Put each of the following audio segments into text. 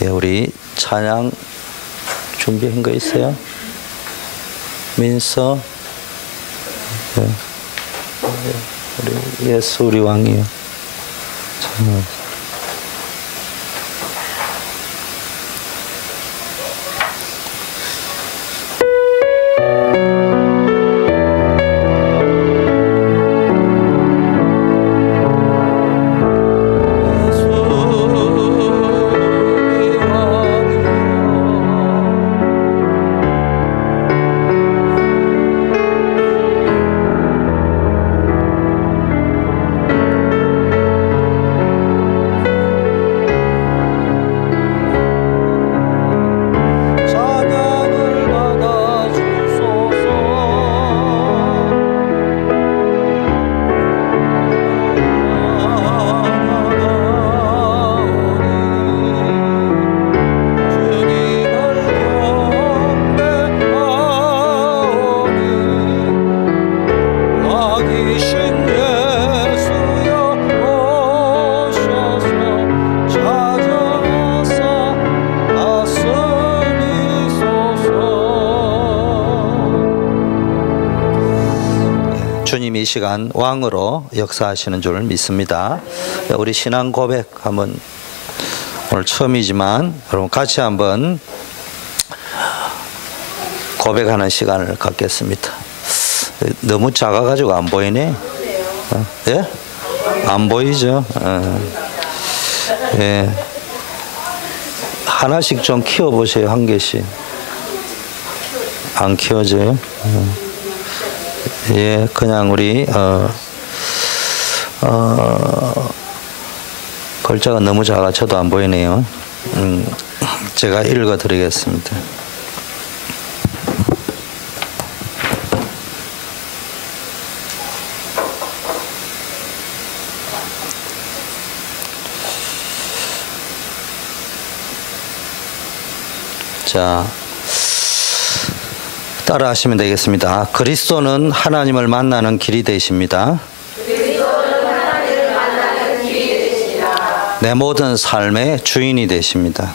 예, 우리 찬양 준비한 거 있어요? 민서, 예. 우리 예수 우리 왕이요. 찬양. 주님 이 시간 왕으로 역사하시는 줄 믿습니다. 우리 신앙 고백 한번, 오늘 처음이지만 여러분 같이 한번 고백하는 시간을 갖겠습니다. 너무 작아가지고 안 보이네. 예? 안 보이죠? 예. 하나씩 좀 키워보세요. 한 개씩. 안 키워져요? 예, 그냥 우리 글자가 너무 작아 저도 안 보이네요. 제가 읽어드리겠습니다. 자, 따라 하시면 되겠습니다. 그리스도는 하나님을 만나는 길이 되십니다. 내 모든 삶의 주인이 되십니다.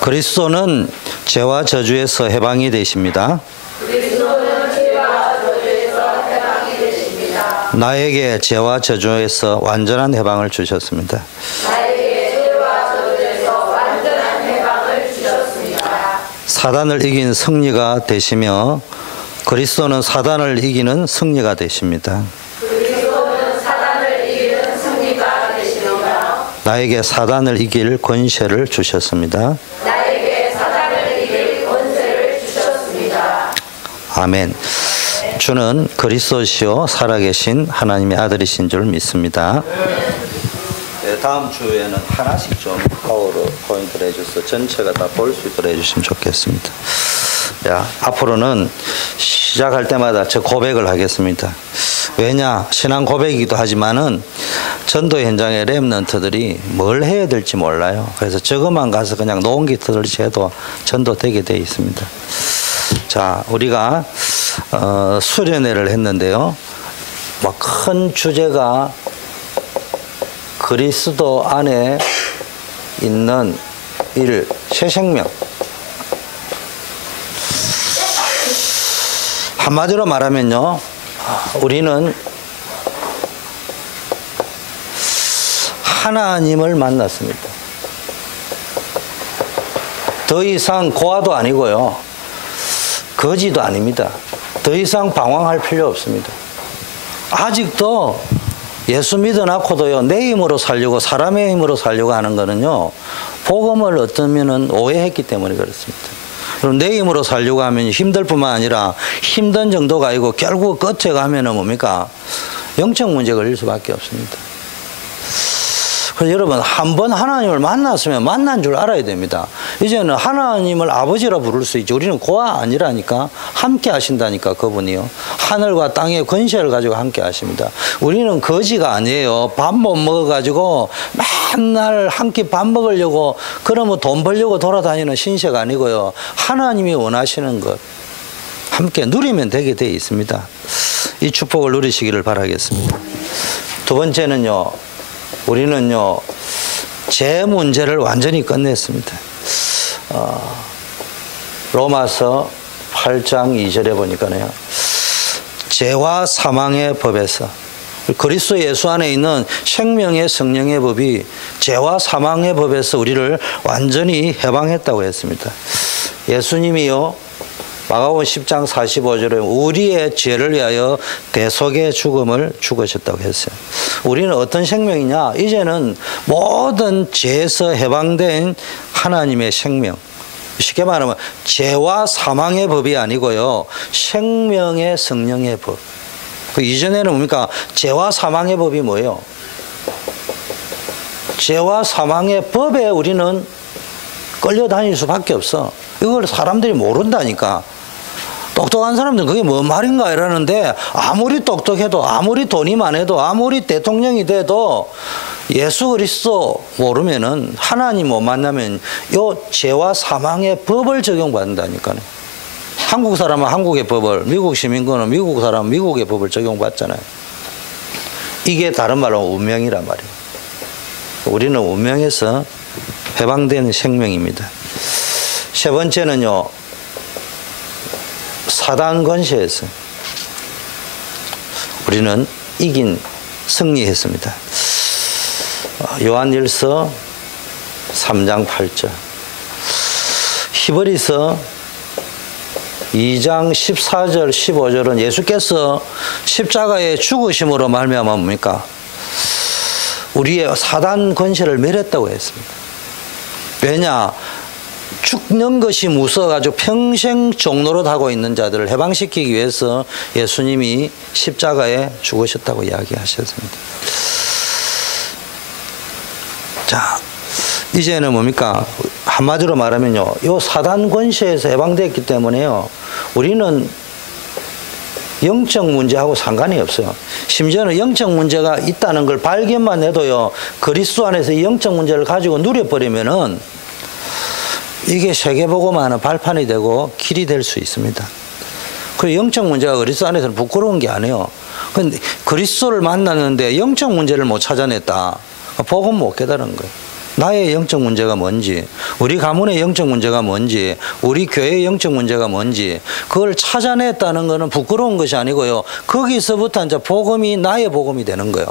그리스도는 죄와 저주에서 해방이 되십니다. 나에게 죄와 저주에서 완전한 해방을 주셨습니다. 사단을 이긴 승리가 되시며 그리스도는 사단을 이기는 승리가 되십니다. 나에게 사단을 이길 권세를 주셨습니다. 아멘. 주는 그리스도시요 살아계신 하나님의 아들이신 줄 믿습니다. 네, 다음 주에는 하나씩 좀 파워포인트를 해줘서 전체가 다 볼 수 있도록 해주시면 좋겠습니다. 야, 앞으로는 시작할 때마다 저 고백을 하겠습니다. 왜냐, 신앙 고백이기도 하지만은 전도 현장의 렘넌트들이 뭘 해야 될지 몰라요. 그래서 저것만 가서 그냥 놓은 기트를 해도 전도되게 되어 있습니다. 자, 우리가 수련회를 했는데요. 막 큰 주제가 그리스도 안에 있는 일, 새 생명. 한마디로 말하면요, 우리는 하나님을 만났습니다. 더 이상 고아도 아니고요, 거지도 아닙니다. 더 이상 방황할 필요 없습니다. 아직도 예수 믿어놓고도요, 내 힘으로 살려고, 사람의 힘으로 살려고 하는 거는요, 복음을 어쩌면은 오해했기 때문에 그렇습니다. 그럼 내 힘으로 살려고 하면 힘들 뿐만 아니라 힘든 정도가 아니고 결국 끝에 가면은 뭡니까? 영적 문제가 걸릴 수밖에 없습니다. 그래서 여러분, 한번 하나님을 만났으면 만난 줄 알아야 됩니다. 이제는 하나님을 아버지라 부를 수 있죠. 우리는 고아 아니라니까. 함께 하신다니까, 그분이요. 하늘과 땅의 권세를 가지고 함께 하십니다. 우리는 거지가 아니에요. 밥 못 먹어가지고 맨날 한 끼 밥 먹으려고, 그러면 돈 벌려고 돌아다니는 신세가 아니고요. 하나님이 원하시는 것 함께 누리면 되게 되어 있습니다. 이 축복을 누리시기를 바라겠습니다. 두 번째는요, 우리는요, 죄 문제를 완전히 끝냈습니다. 로마서 8장 2절에 보니까요. 죄와 사망의 법에서 그리스도 예수 안에 있는 생명의 성령의 법이 죄와 사망의 법에서 우리를 완전히 해방했다고 했습니다. 예수님이요 마가복음 10장 45절에 우리의 죄를 위하여 대속의 죽음을 죽으셨다고 했어요. 우리는 어떤 생명이냐? 이제는 모든 죄에서 해방된 하나님의 생명. 쉽게 말하면 죄와 사망의 법이 아니고요. 생명의 성령의 법. 그 이전에는 뭡니까? 죄와 사망의 법이 뭐예요? 죄와 사망의 법에 우리는 끌려다닐 수밖에 없어. 이걸 사람들이 모른다니까. 똑똑한 사람들은 그게 뭔 말인가 이러는데 아무리 똑똑해도 아무리 돈이 많아도 아무리 대통령이 돼도 예수 그리스도 모르면은 하나님 못 만나면 요 죄와 사망의 법을 적용받는다니까요. 한국 사람은 한국의 법을, 미국 시민권은 미국 사람은 미국의 법을 적용받잖아요. 이게 다른 말로 운명이란 말이에요. 우리는 운명에서 해방되는 생명입니다. 세 번째는요. 사단 권세에서 우리는 승리했습니다. 요한일서 3장 8절, 히브리서 2장 14절 15절은 예수께서 십자가의 죽으심으로 말미암아 뭡니까? 우리의 사단 권세를 멸했다고 했습니다. 왜냐? 죽는 것이 무서워가지고 평생 종노릇 하고 있는 자들을 해방시키기 위해서 예수님이 십자가에 죽으셨다고 이야기하셨습니다. 자, 이제는 뭡니까? 한마디로 말하면요, 요 사단 권세에서 해방됐기 때문에요, 우리는 영적 문제하고 상관이 없어요. 심지어는 영적 문제가 있다는 걸 발견만 해도요, 그리스도 안에서 이 영적 문제를 가지고 누려버리면은 이게 세계복음화는 발판이 되고 길이 될 수 있습니다. 그리고 영적 문제가 그리스도 안에서는 부끄러운 게 아니에요. 근데 그리스도를 만났는데 영적 문제를 못 찾아냈다. 복음 못 깨달은 거예요. 나의 영적 문제가 뭔지, 우리 가문의 영적 문제가 뭔지, 우리 교회의 영적 문제가 뭔지, 그걸 찾아냈다는 것은 부끄러운 것이 아니고요. 거기서부터 이제 복음이 나의 복음이 되는 거예요.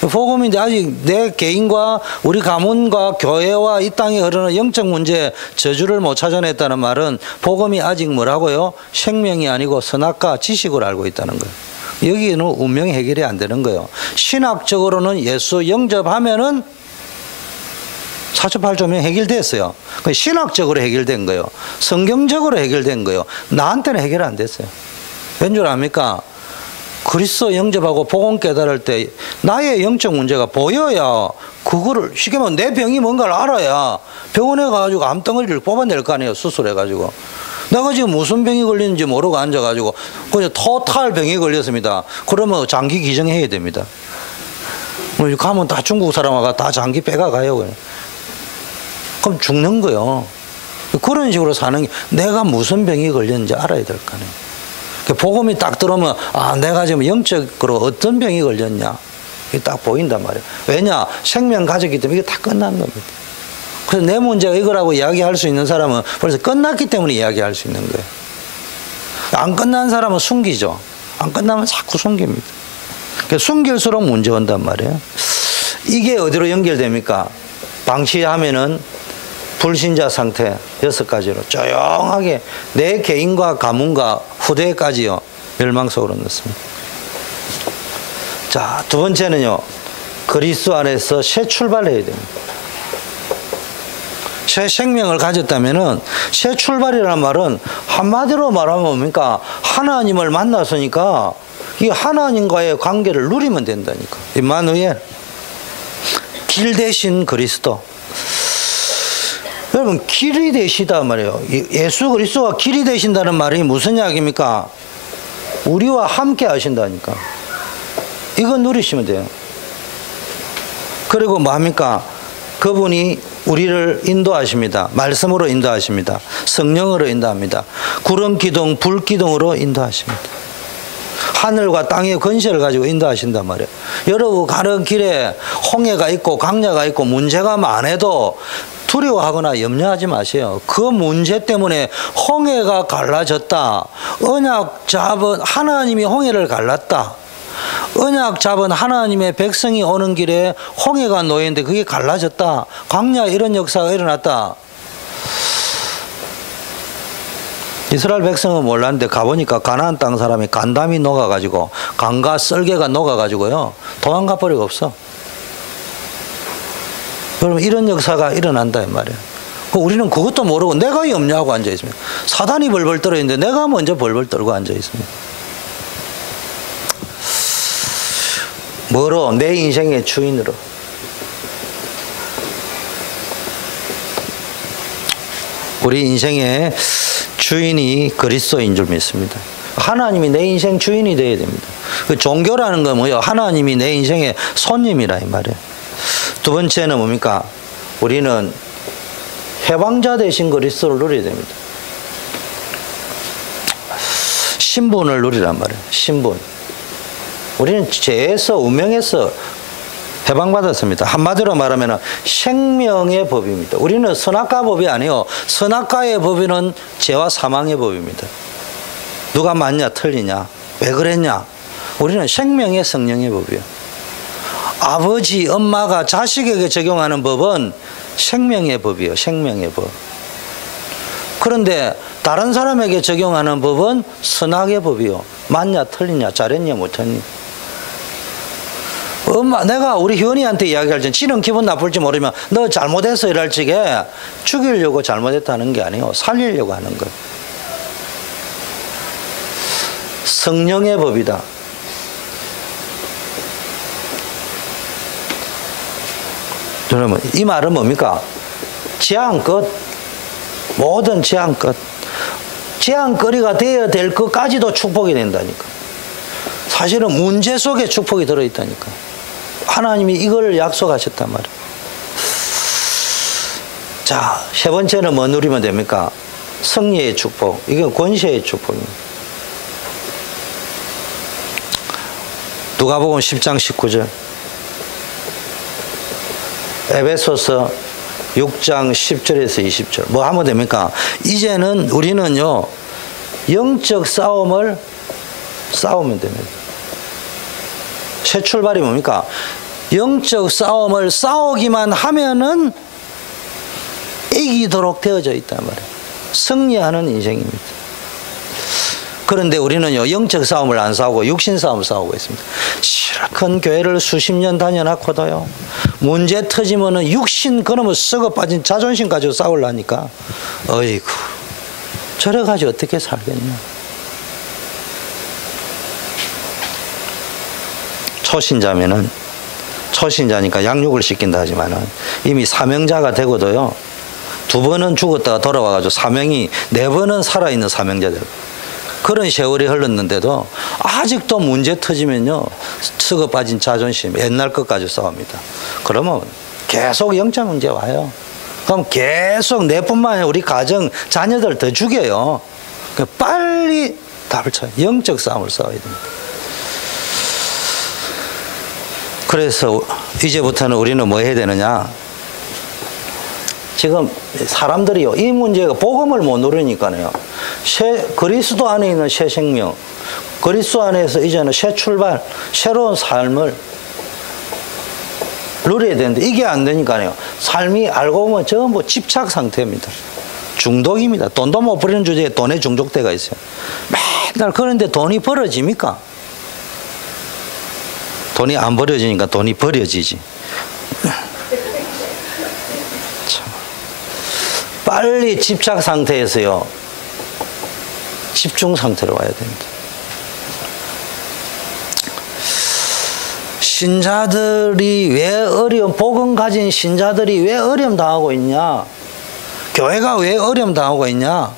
복음인데 아직 내 개인과 우리 가문과 교회와 이 땅에 흐르는 영적 문제 저주를 못 찾아냈다는 말은 복음이 아직 뭐라고요? 생명이 아니고 선악과 지식으로 알고 있다는 거예요. 여기는 운명이 해결이 안 되는 거예요. 신학적으로는 예수 영접하면은 사주팔조명 해결됐어요. 신학적으로 해결된 거예요. 성경적으로 해결된 거예요. 나한테는 해결 안 됐어요. 왠 줄 압니까? 그리스도 영접하고 복음 깨달을 때 나의 영적 문제가 보여야, 그거를 쉽게 말하면 내 병이 뭔가를 알아야 병원에 가가지고 암덩어리를 뽑아낼 거 아니에요. 수술해가지고. 내가 지금 무슨 병이 걸리는지 모르고 앉아가지고 그냥 토탈 병이 걸렸습니다. 그러면 장기 기증해야 됩니다. 가면 다 중국 사람하고 다 장기 빼가가요. 그럼 죽는 거예요. 그런 식으로 사는 게, 내가 무슨 병이 걸렸는지 알아야 될 거 아니에요. 복음이 딱 들어오면, 아, 내가 지금 영적으로 어떤 병이 걸렸냐, 이게 딱 보인단 말이에요. 왜냐? 생명 가졌기 때문에 이게 다 끝난 겁니다. 그래서 내 문제가 이거라고 이야기할 수 있는 사람은 벌써 끝났기 때문에 이야기할 수 있는 거예요. 안 끝난 사람은 숨기죠. 안 끝나면 자꾸 숨깁니다. 숨길수록 문제 온단 말이에요. 이게 어디로 연결됩니까? 방치하면은 불신자 상태 6가지로 조용하게 내 개인과 가문과 후대까지요, 멸망 속으로 넣습니다. 자, 두 번째는요, 그리스도 안에서 새 출발을 해야 됩니다. 새 생명을 가졌다면은, 새 출발이라는 말은 한마디로 말하면 뭡니까? 하나님을 만났으니까 이 하나님과의 관계를 누리면 된다니까. 임마누엘, 길 대신 그리스도. 여러분, 길이 되시다 말이에요. 예수 그리스도가 길이 되신다는 말이 무슨 이야기입니까? 우리와 함께 하신다니까. 이거 누리시면 돼요. 그리고 뭐합니까? 그분이 우리를 인도하십니다. 말씀으로 인도하십니다. 성령으로 인도합니다. 구름 기둥, 불 기둥으로 인도하십니다. 하늘과 땅의 권세를 가지고 인도하신단 말이에요. 여러분 가는 길에 홍해가 있고 강야가 있고 문제가 많아도 두려워하거나 염려하지 마세요. 그 문제 때문에 홍해가 갈라졌다. 언약 잡은 하나님이 홍해를 갈랐다. 언약 잡은 하나님의 백성이 오는 길에 홍해가 놓였는데 그게 갈라졌다. 강야 이런 역사가 일어났다. 이스라엘 백성은 몰랐는데 가보니까 가나안 땅 사람이 간담이 녹아가지고 강과 썰개가 녹아가지고요 도망가 버리고 없어. 그러면 이런 역사가 일어난다 이 말이에요. 우리는 그것도 모르고 내가 염려하고 앉아 있습니다. 사단이 벌벌 떨어 있는데 내가 먼저 벌벌 떨고 앉아 있습니다. 뭐로? 내 인생의 주인으로. 우리 인생의 주인이 그리스도인 줄 믿습니다. 하나님이 내 인생 주인이 되어야 됩니다. 그 종교라는 건 뭐예요? 하나님이 내 인생의 손님이라 이 말이에요. 두 번째는 뭡니까? 우리는 해방자 되신 그리스도를 누려야 됩니다. 신분을 누리란 말이에요. 신분. 우리는 죄에서 운명에서 해방받았습니다. 한마디로 말하면 생명의 법입니다. 우리는 선악과 법이 아니요 선악과의 법이는 죄와 사망의 법입니다. 누가 맞냐 틀리냐 왜 그랬냐. 우리는 생명의 성령의 법이에요. 아버지 엄마가 자식에게 적용하는 법은 생명의 법이에요. 생명의 법. 그런데 다른 사람에게 적용하는 법은 선악의 법이요. 맞냐 틀리냐 잘했냐 못했냐. 엄마, 내가 우리 현이한테 이야기할 때 지는 기분 나쁠지 모르면 너 잘못했어 이럴 적에 죽이려고 잘못했다는 게 아니에요. 살리려고 하는 거예요. 성령의 법이다. 여러분 이 말은 뭡니까? 제한 끝. 모든 제한 끝. 제한거리가 되어야 될 것까지도 축복이 된다니까. 사실은 문제 속에 축복이 들어있다니까. 하나님이 이걸 약속하셨단 말이에요. 자, 세 번째는 뭐 누리면 됩니까? 승리의 축복. 이건 권세의 축복입니다. 누가복음 10장 19절. 에베소서 6장 10절에서 20절. 뭐 하면 됩니까? 이제는 우리는요, 영적 싸움을 싸우면 됩니다. 새 출발이 뭡니까? 영적 싸움을 싸우기만 하면은 이기도록 되어져 있단 말이에요. 승리하는 인생입니다. 그런데 우리는요, 영적 싸움을 안 싸우고 육신 싸움을 싸우고 있습니다. 실컷 교회를 수십 년 다녀놨고도요, 문제 터지면은 육신 그놈의 썩어 빠진 자존심 가지고 싸우려니까, 어이구, 저래 가지고 어떻게 살겠냐. 초신자면은, 초신자니까 양육을 시킨다 하지만은 이미 사명자가 되고도요, 2번은 죽었다가 돌아와가지고 사명이 4번은 살아있는 사명자들. 그런 세월이 흘렀는데도 아직도 문제 터지면요, 썩어 빠진 자존심, 옛날 것까지 싸웁니다. 그러면 계속 영적 문제 와요. 그럼 계속 내뿐만 아니라 우리 가정, 자녀들 더 죽여요. 빨리 답을 쳐요. 영적 싸움을 싸워야 됩니다. 그래서 이제부터는 우리는 뭐 해야 되느냐? 지금 사람들이요, 이 문제가 복음을 못 누리니까요, 그리스도 안에 있는 새 생명, 그리스도 안에서 이제는 새 출발, 새로운 삶을 누려야 되는데 이게 안 되니까요, 삶이 알고 보면 전부 집착 상태입니다. 중독입니다. 돈도 못 버리는 주제에 돈에 중독돼가 있어요. 맨날 그런데 돈이 벌어집니까? 돈이 안 버려지니까 돈이 버려지지. 빨리 집착 상태에서요, 집중 상태로 와야 됩니다. 신자들이 왜 복음 가진 신자들이 왜 어려움 당하고 있냐? 교회가 왜 어려움 당하고 있냐?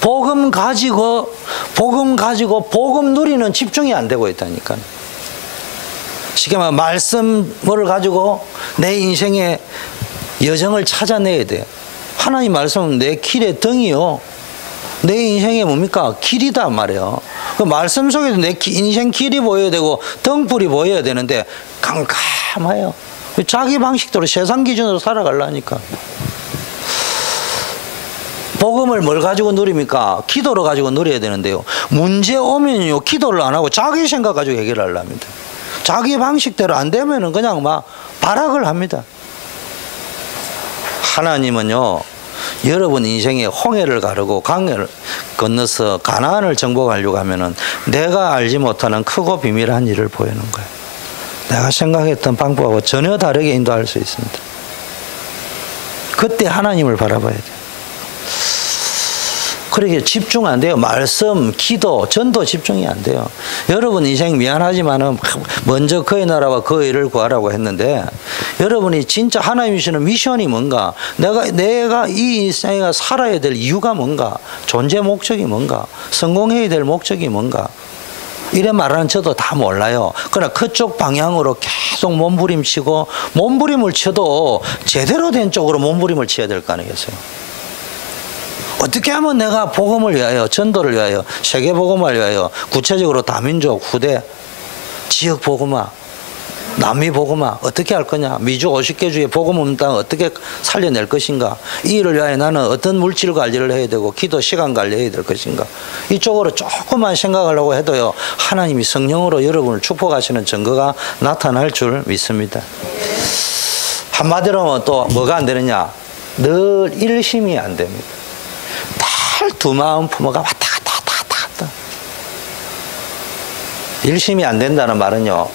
복음 가지고 복음 누리는 집중이 안 되고 있다니까. 쉽게 말하면 말씀을 가지고 내 인생의 여정을 찾아내야 돼요. 하나님 말씀은 내 길의 등이요, 내 인생의 뭡니까? 길이다 말이에요. 그 말씀 속에도 내 인생 길이 보여야 되고 등불이 보여야 되는데 깜깜해요. 자기 방식대로 세상 기준으로 살아가려니까. 복음을 뭘 가지고 누립니까? 기도를 가지고 누려야 되는데요. 문제 오면요, 기도를 안 하고 자기 생각 가지고 해결하려 합니다. 자기 방식대로 안 되면은 그냥 막 발악을 합니다. 하나님은요, 여러분 인생에 홍해를 가르고 강을 건너서 가나안을 정복하려고 하면은 내가 알지 못하는 크고 비밀한 일을 보이는 거예요. 내가 생각했던 방법하고 전혀 다르게 인도할 수 있습니다. 그때 하나님을 바라봐야 돼요. 그렇게 집중 안 돼요. 말씀, 기도, 전도 집중이 안 돼요. 여러분 인생 미안하지만은 먼저 그의 나라와 그의 일을 구하라고 했는데 여러분이 진짜 하나님이 주시는 미션이 뭔가, 내가 이 인생에 살아야 될 이유가 뭔가, 존재 목적이 뭔가, 성공해야 될 목적이 뭔가, 이래 말하는 저도 다 몰라요. 그러나 그쪽 방향으로 계속 몸부림치고, 몸부림을 쳐도 제대로 된 쪽으로 몸부림을 쳐야 될 거 아니겠어요? 어떻게 하면 내가 복음을 위하여, 전도를 위하여, 세계 복음을 위하여, 구체적으로 다민족, 후대, 지역 복음화, 남미 복음화 어떻게 할 거냐? 미주 50개 주에 복음 없는 땅 어떻게 살려낼 것인가? 이 일을 위하여 나는 어떤 물질 관리를 해야 되고 기도 시간 관리해야 될 것인가? 이쪽으로 조금만 생각하려고 해도요, 하나님이 성령으로 여러분을 축복하시는 증거가 나타날 줄 믿습니다. 한마디로 하면 또 뭐가 안 되느냐? 늘 일심이 안 됩니다. 늘 두 마음 품어가 왔다 갔다. 일심이 안 된다는 말은요,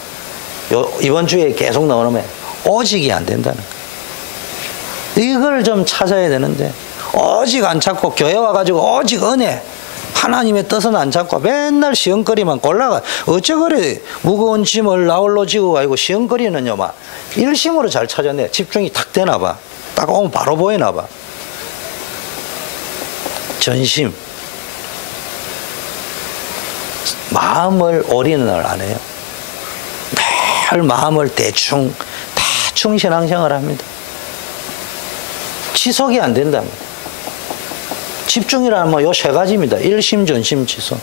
이번 주에 계속 나오는 오직이 안 된다는 거예요. 이걸 좀 찾아야 되는데 오직 안 찾고 교회 와가지고 오직 은혜, 하나님의 뜻은 안 찾고 맨날 시험거리만 골라가. 어째 그래 무거운 짐을 나홀로 지고 가지고 시험거리는요, 막 일심으로 잘 찾아내. 집중이 탁 되나 봐. 딱 오면 바로 보이나 봐. 전심, 마음을 올인을 안 해요. 늘 마음을 대충 신앙생활을 합니다. 지속이 안 된답니다. 집중이라는 뭐 요 세 가지입니다. 일심, 전심, 지속.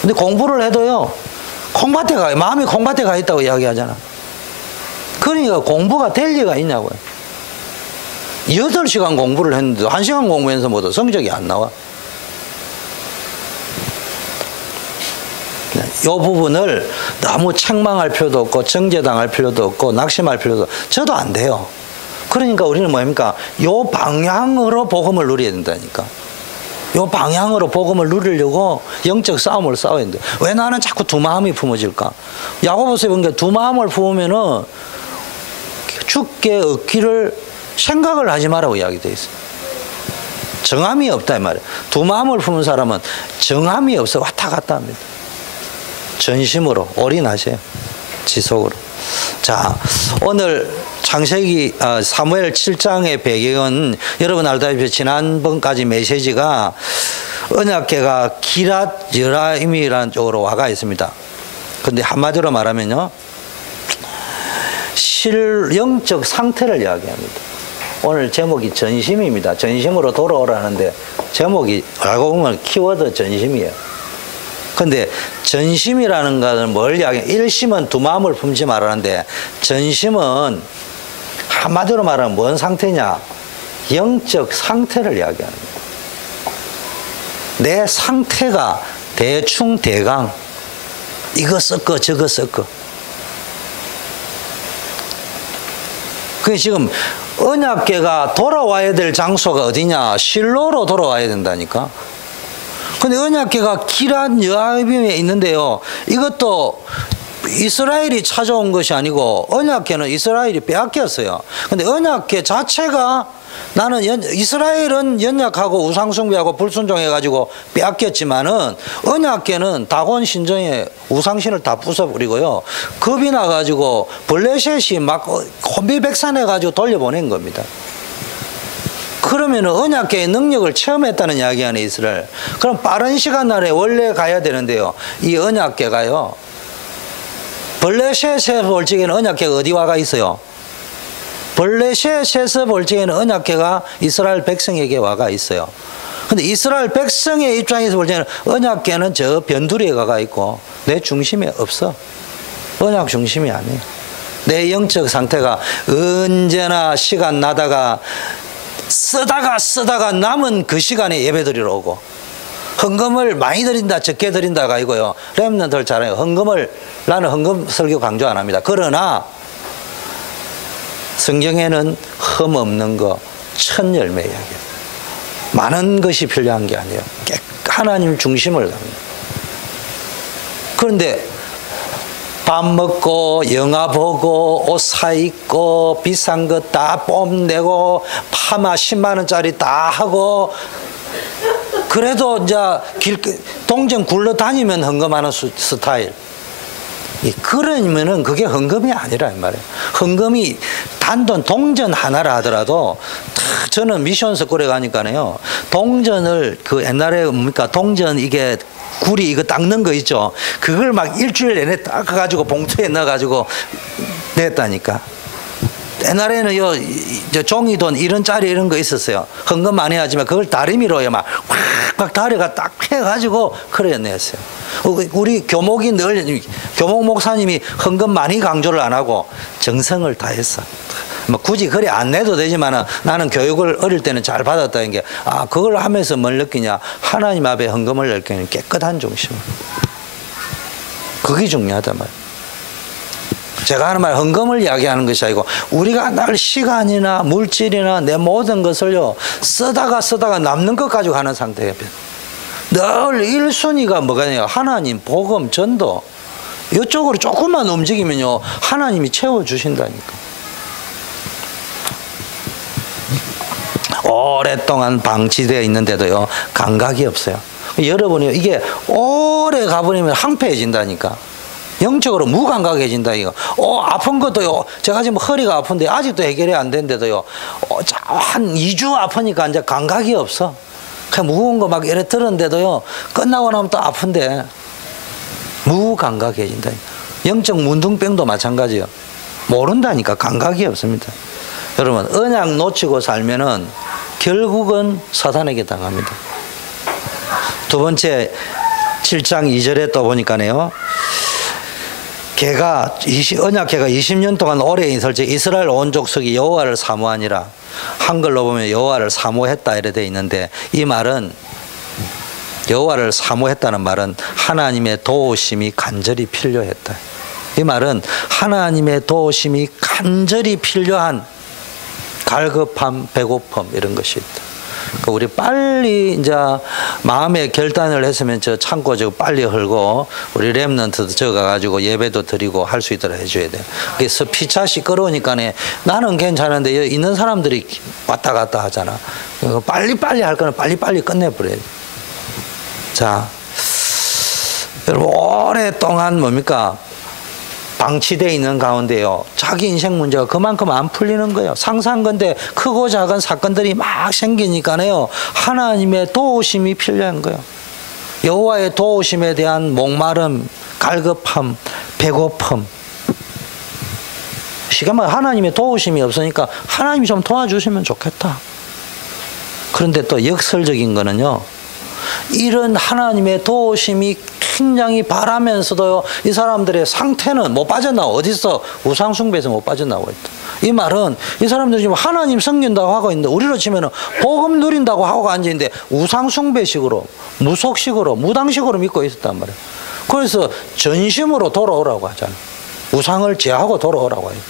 근데 공부를 해도요, 마음이 콩밭에 가 있다고 이야기하잖아. 그러니까 공부가 될 리가 있냐고요. 8시간 공부를 했는데 1시간 공부해서 뭐도 성적이 안 나와. 이 부분을 너무 책망할 필요도 없고 정죄당할 필요도 없고 낙심할 필요도 없고, 저도 안 돼요. 그러니까 우리는 뭡니까? 요 방향으로 복음을 누려야 된다니까. 요 방향으로 복음을 누리려고 영적 싸움을 싸워야 된다. 왜 나는 자꾸 두 마음이 품어질까? 야고보서에 보니까 두 마음을 품으면은 죽게 얻기를 생각을 하지 말라고 이야기되어 있어요. 정함이 없다 이 말이에요. 두 마음을 품은 사람은 정함이 없어 왔다 갔다 합니다. 전심으로 올인하세요. 지속으로. 자, 오늘 창세기 사무엘 7장의 배경은 여러분 알다시피 지난번까지 메시지가 언약궤가 기랏 여라임이라는 쪽으로 와가 있습니다. 근데 한마디로 말하면요, 영적 상태를 이야기합니다. 오늘 제목이 전심입니다. 전심으로 돌아오라는데 제목이 알고 보면 키워드 전심이에요. 근데 전심이라는 것은 뭘 이야기해요? 일심은 두 마음을 품지 말라는데 전심은 한마디로 말하면 뭔 상태냐? 영적 상태를 이야기하는 거예요. 내 상태가 대충 대강 이거 섞어 저거 섞어. 그게 지금 언약궤가 돌아와야 될 장소가 어디냐? 실로로 돌아와야 된다니까. 근데 언약궤가 기랏 여아림에 있는데요, 이것도 이스라엘이 찾아온 것이 아니고 언약궤는 이스라엘이 빼앗겼어요. 근데 언약궤 자체가, 나는 이스라엘은 연약하고 우상숭배하고 불순종해가지고 빼앗겼지만은 언약궤는 다곤 신정에 우상신을 다 부숴버리고요, 겁이 나가지고 블레셋이 막 혼비백산해가지고 돌려보낸 겁니다. 그러면 언약궤의 능력을 체험했다는 이야기 안에 이스라엘. 그럼 빠른 시간 안에 원래 가야 되는데요, 이 언약궤가요, 블레셋에서 볼 적에는 언약궤가 어디 와가 있어요? 블레셋에서 볼 적에는 언약궤가 이스라엘 백성에게 와가 있어요. 근데 이스라엘 백성의 입장에서 볼 때는 언약궤는 저 변두리에 가가 있고 내 중심에 없어. 언약 중심이 아니에요. 내 영적 상태가 언제나 시간 나다가 쓰다가 남은 그 시간에 예배드리러 오고, 헌금을 많이 드린다 적게 드린다가 아니고요. 렘넌트들 잘해요. 나는 헌금 설교 강조 안 합니다. 그러나 성경에는 흠 없는 거 첫 열매 이야기예요. 많은 것이 필요한 게 아니에요. 하나님 중심을 합니다. 그런데 밥 먹고 영화 보고 옷 사 입고 비싼 거 다 뽐내고 파마 10만 원짜리 다 하고, 그래도 이제 동전 굴러 다니면 헌금하는 스타일. 그러면은 그게 헌금이 아니라 이 말이에요. 헌금이 단돈 동전 하나라 하더라도, 저는 미션스 꾸려 가니까요, 동전을 그 옛날에 뭡니까 동전 이게 구리 이거 닦는 거 있죠. 그걸 막 일주일 내내 닦아가지고 봉투에 넣어가지고 냈다니까. 옛날에는 저 종이돈 1원짜리 이런 거 있었어요. 헌금 많이 하지만 그걸 다리미로요 막 다리가 딱 해가지고 그래 냈어요. 우리 교목이 늘 교목 목사님이 헌금 많이 강조를 안 하고 정성을 다했어. 뭐 굳이 그래 안 내도 되지만 나는 교육을 어릴 때는 잘 받았다는 게, 그걸 하면서 뭘 느끼냐, 하나님 앞에 헌금을 낼 때는 깨끗한 중심. 그게 중요하단 말이에요. 제가 하는 말 헌금을 이야기하는 것이 아니고, 우리가 날 시간이나 물질이나 내 모든 것을요 쓰다가 남는 것 가지고 하는 상태예요. 늘 1순위가 뭐가냐, 하나님, 복음, 전도. 이쪽으로 조금만 움직이면요 하나님이 채워주신다니까. 오랫동안 방치되어 있는데도요 감각이 없어요. 여러분이 이게 오래 가버리면 항폐해진다니까. 영적으로 무감각해진다 이거. 아픈 것도요, 제가 지금 허리가 아픈데 아직도 해결이 안 된데도요, 한 2주 아프니까 이제 감각이 없어. 그냥 무거운 거 막 이래 들었는데도요 끝나고 나면 또 아픈데 무감각해진다. 영적 문둥병도 마찬가지예요. 모른다니까. 감각이 없습니다. 여러분, 언약 놓치고 살면은 결국은 사탄에게 당합니다. 두 번째 7장 2절에 또 보니까요, 언약궤가 20년 동안 오래 있을지 이스라엘 온 족속이 여호와를 사모하니라. 한글로 보면 여호와를 사모했다 이래 돼 있는데, 이 말은, 여호와를 사모했다는 말은 하나님의 도우심이 간절히 필요했다. 이 말은 하나님의 도우심이 간절히 필요한 갈급함, 배고픔 이런 것이 있다. 우리 빨리 이제 마음의 결단을 했으면 저 창고 저 빨리 헐고 우리 렘넌트도 저 가가지고 예배도 드리고 할 수 있도록 해줘야 돼. 그래서 피차 시끄러우니까 나는 괜찮은데 여기 있는 사람들이 왔다 갔다 하잖아. 빨리 할 거는 빨리 끝내버려야 돼. 자, 여러분, 오랫동안 뭡니까? 방치되어 있는 가운데요, 자기 인생 문제가 그만큼 안 풀리는 거예요. 상상한 건데 크고 작은 사건들이 막 생기니까요 하나님의 도우심이 필요한 거예요. 여호와의 도우심에 대한 목마름, 갈급함, 배고픔. 시간만 하나님의 도우심이 없으니까 하나님이 좀 도와주시면 좋겠다. 그런데 또 역설적인 거는요, 이런 하나님의 도우심이 굉장히 바라면서도요, 이 사람들의 상태는 못 빠져나와. 어디서? 우상숭배에서 못 빠져나오고 있다. 이 말은 이 사람들이 지금 하나님 섬긴다고 하고 있는데, 우리로 치면은 복음 누린다고 하고 앉아있는데 우상숭배식으로, 무속식으로, 무당식으로 믿고 있었단 말이에요. 그래서 전심으로 돌아오라고 하잖아요. 우상을 제하고 돌아오라고 해요.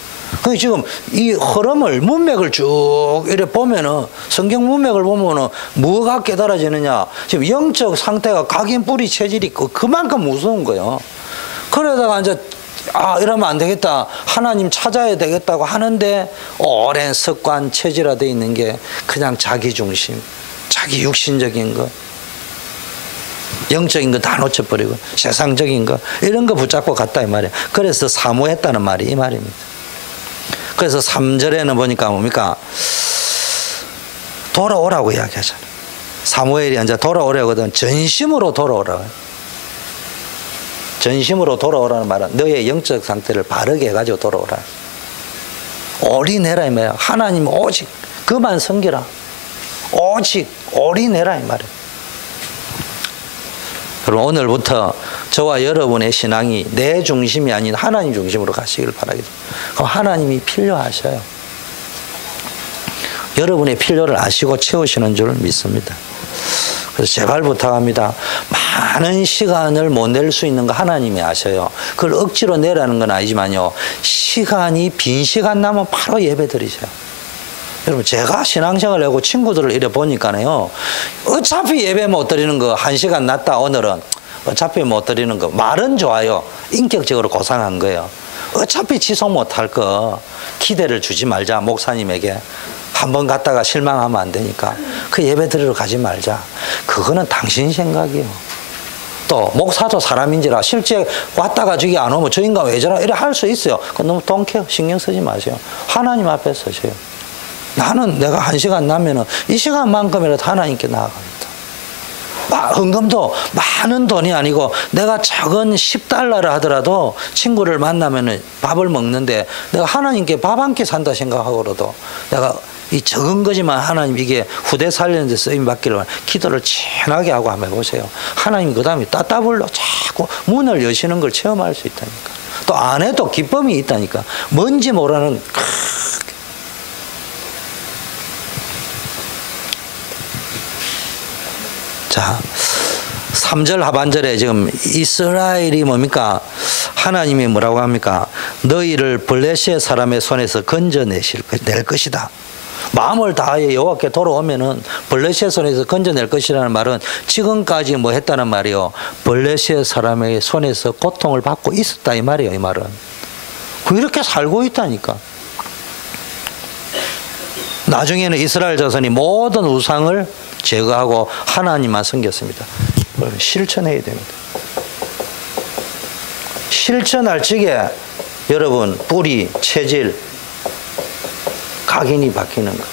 그 지금 이 흐름을, 문맥을 쭉 이렇게 보면은, 성경 문맥을 보면은 뭐가 깨달아지느냐, 지금 영적 상태가 각인 뿌리 체질이 그만큼 무서운 거예요. 그러다가 이제 이러면 안 되겠다, 하나님 찾아야 되겠다고 하는데 오랜 습관 체질화되어 있는 게 그냥 자기 중심, 자기 육신적인 거, 영적인 거 다 놓쳐버리고 세상적인 거 이런 거 붙잡고 갔다 이 말이에요. 그래서 사모했다는 말이 이 말입니다. 그래서 3절에는 보니까 뭡니까? 돌아오라고 이야기하잖아요. 사무엘이 이제 돌아오려거든. 전심으로 돌아오라고. 전심으로 돌아오라는 말은 너의 영적 상태를 바르게 해가지고 돌아오라. 올인해라 이 말이야. 하나님 오직 그만 섬기라. 오직 올인해라 이 말이에요. 여러분 오늘부터 저와 여러분의 신앙이 내 중심이 아닌 하나님 중심으로 가시길 바라겠습니다. 그럼 하나님이 필요하셔요. 여러분의 필요를 아시고 채우시는 줄 믿습니다. 그래서 제발 부탁합니다. 많은 시간을 못 낼 수 있는 거 하나님이 아셔요. 그걸 억지로 내라는 건 아니지만요. 시간이 빈 시간 나면 바로 예배 드리세요. 여러분 제가 신앙생활을 하고 친구들을 이래 보니까요. 어차피 예배 못 드리는 거 1시간 낫다 오늘은. 어차피 못 드리는 거. 말은 좋아요. 인격적으로 고상한 거예요. 어차피 지속 못할 거 기대를 주지 말자 목사님에게. 한번 갔다가 실망하면 안 되니까 그 예배 드리러 가지 말자. 그거는 당신 생각이에요. 또 목사도 사람인지라 실제 왔다가 저기 안 오면 저 인간 왜 저러 이래 할 수 있어요. 그건 너무 don't 신경 쓰지 마세요. 하나님 앞에 서세요. 나는 내가 1시간 나면은 이 시간만큼이라도 하나님께 나아갑니다. 헌금도 많은 돈이 아니고 내가 작은 10달러를 하더라도 친구를 만나면은 밥을 먹는데 내가 하나님께 밥 한 끼 산다 생각하고라도 내가 이 적은 거지만 하나님 이게 후대 살리는 데 쓰임 받기를 기도를 진하게 하고 한번 해보세요. 하나님 그 다음에 따따블로 자꾸 문을 여시는 걸 체험할 수 있다니까. 또 안에도 기쁨이 있다니까. 뭔지 모르는 자 3절 하반절에 지금 이스라엘이 뭡니까? 하나님이 뭐라고 합니까? 너희를 블레셋 사람의 손에서 건져낼 것이다. 마음을 다하여 여호와께 돌아오면은 블레셋 손에서 건져낼 것이라는 말은 지금까지 뭐 했다는 말이요. 블레셋 사람의 손에서 고통을 받고 있었다 이 말이에요. 이 말은. 이렇게 살고 있다니까. 나중에는 이스라엘 자손이 모든 우상을 제거하고 하나님만 섬겼습니다. 실천해야 됩니다. 실천할 적에 여러분 뿌리, 체질, 각인이 바뀌는 것.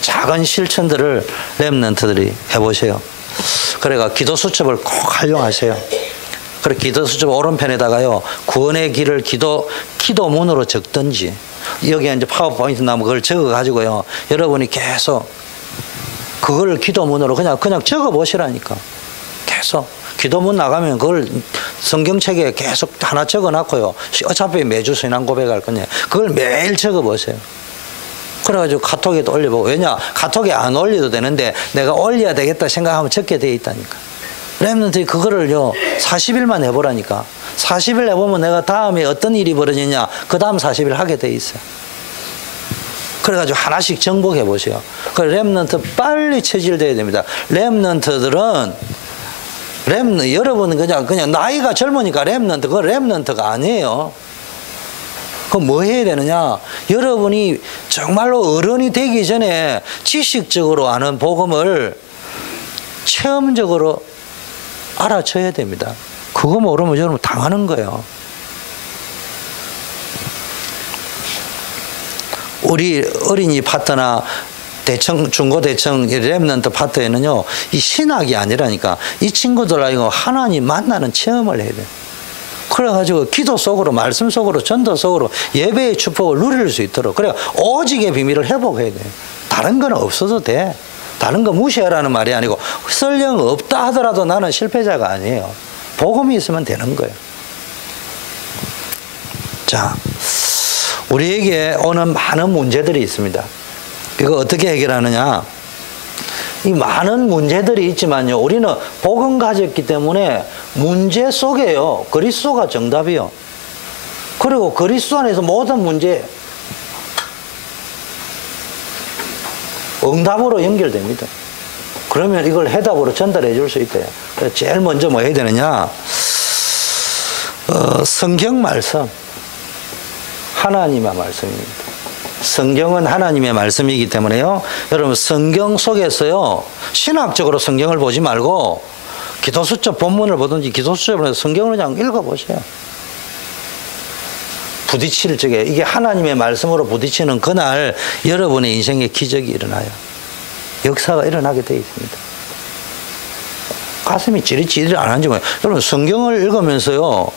작은 실천들을 렘넌트들이 해보세요. 그래가 기도 수첩을 꼭 활용하세요. 그래 기도 수첩 오른편에다가요 구원의 길을 기도문으로 적든지 여기에 이제 파워포인트 나오면 그걸 적어가지고요 여러분이 계속 그걸 기도문으로 그냥 적어 보시라니까. 계속 기도문 나가면 그걸 성경책에 계속 하나 적어 놨고요. 어차피 매주 신앙 고백할 거냐. 그걸 매일 적어 보세요. 그래가지고 카톡에도 올려보고. 왜냐 카톡에 안 올려도 되는데 내가 올려야 되겠다 생각하면 적게 돼 있다니까. 렘넌트들이 그거를요 40일만 해보라니까. 40일 해보면 내가 다음에 어떤 일이 벌어지냐 그 다음 40일 하게 돼 있어요. 그래가지고 하나씩 정복해 보세요. 그 렘넌트 빨리 체질돼야 됩니다. 렘넌트들은 여러분은 그냥 나이가 젊으니까 렘넌트, 그건 렘넌트가 아니에요. 그럼 뭐 해야 되느냐? 여러분이 정말로 어른이 되기 전에 지식적으로 아는 복음을 체험적으로 알아쳐야 됩니다. 그거 모르면 여러분 당하는 거예요. 우리 어린이 파트나 대청, 중고대청 렘넌트 파트에는요, 이 신학이 아니라니까. 이 친구들하고 하나님 만나는 체험을 해야 돼요. 그래가지고 기도 속으로, 말씀 속으로, 전도 속으로 예배의 축복을 누릴 수 있도록. 그래, 오직의 비밀을 회복해야 돼요. 다른 건 없어도 돼. 다른 거 무시하라는 말이 아니고, 설령 없다 하더라도 나는 실패자가 아니에요. 복음이 있으면 되는 거예요. 자, 우리에게 오는 많은 문제들이 있습니다. 이거 어떻게 해결하느냐? 이 많은 문제들이 있지만요, 우리는 복음 가졌기 때문에 문제 속에요, 그리스도가 정답이요. 그리고 그리스도 안에서 모든 문제 응답으로 연결됩니다. 그러면 이걸 해답으로 전달해 줄 수 있대요. 그래서 제일 먼저 뭐 해야 되느냐? 성경 말씀, 하나님의 말씀입니다. 성경은 하나님의 말씀이기 때문에요, 여러분 성경 속에서요, 신학적으로 성경을 보지 말고 기도수첩 본문을 보든지 기도수첩을 성경을 그냥 읽어보세요. 부딪힐 적에, 이게 하나님의 말씀으로 부딪히는 그날 여러분의 인생에 기적이 일어나요. 역사가 일어나게 되어 있습니다. 가슴이 찌릿찌릿 안 하는지 뭐예요. 여러분 성경을 읽으면서요,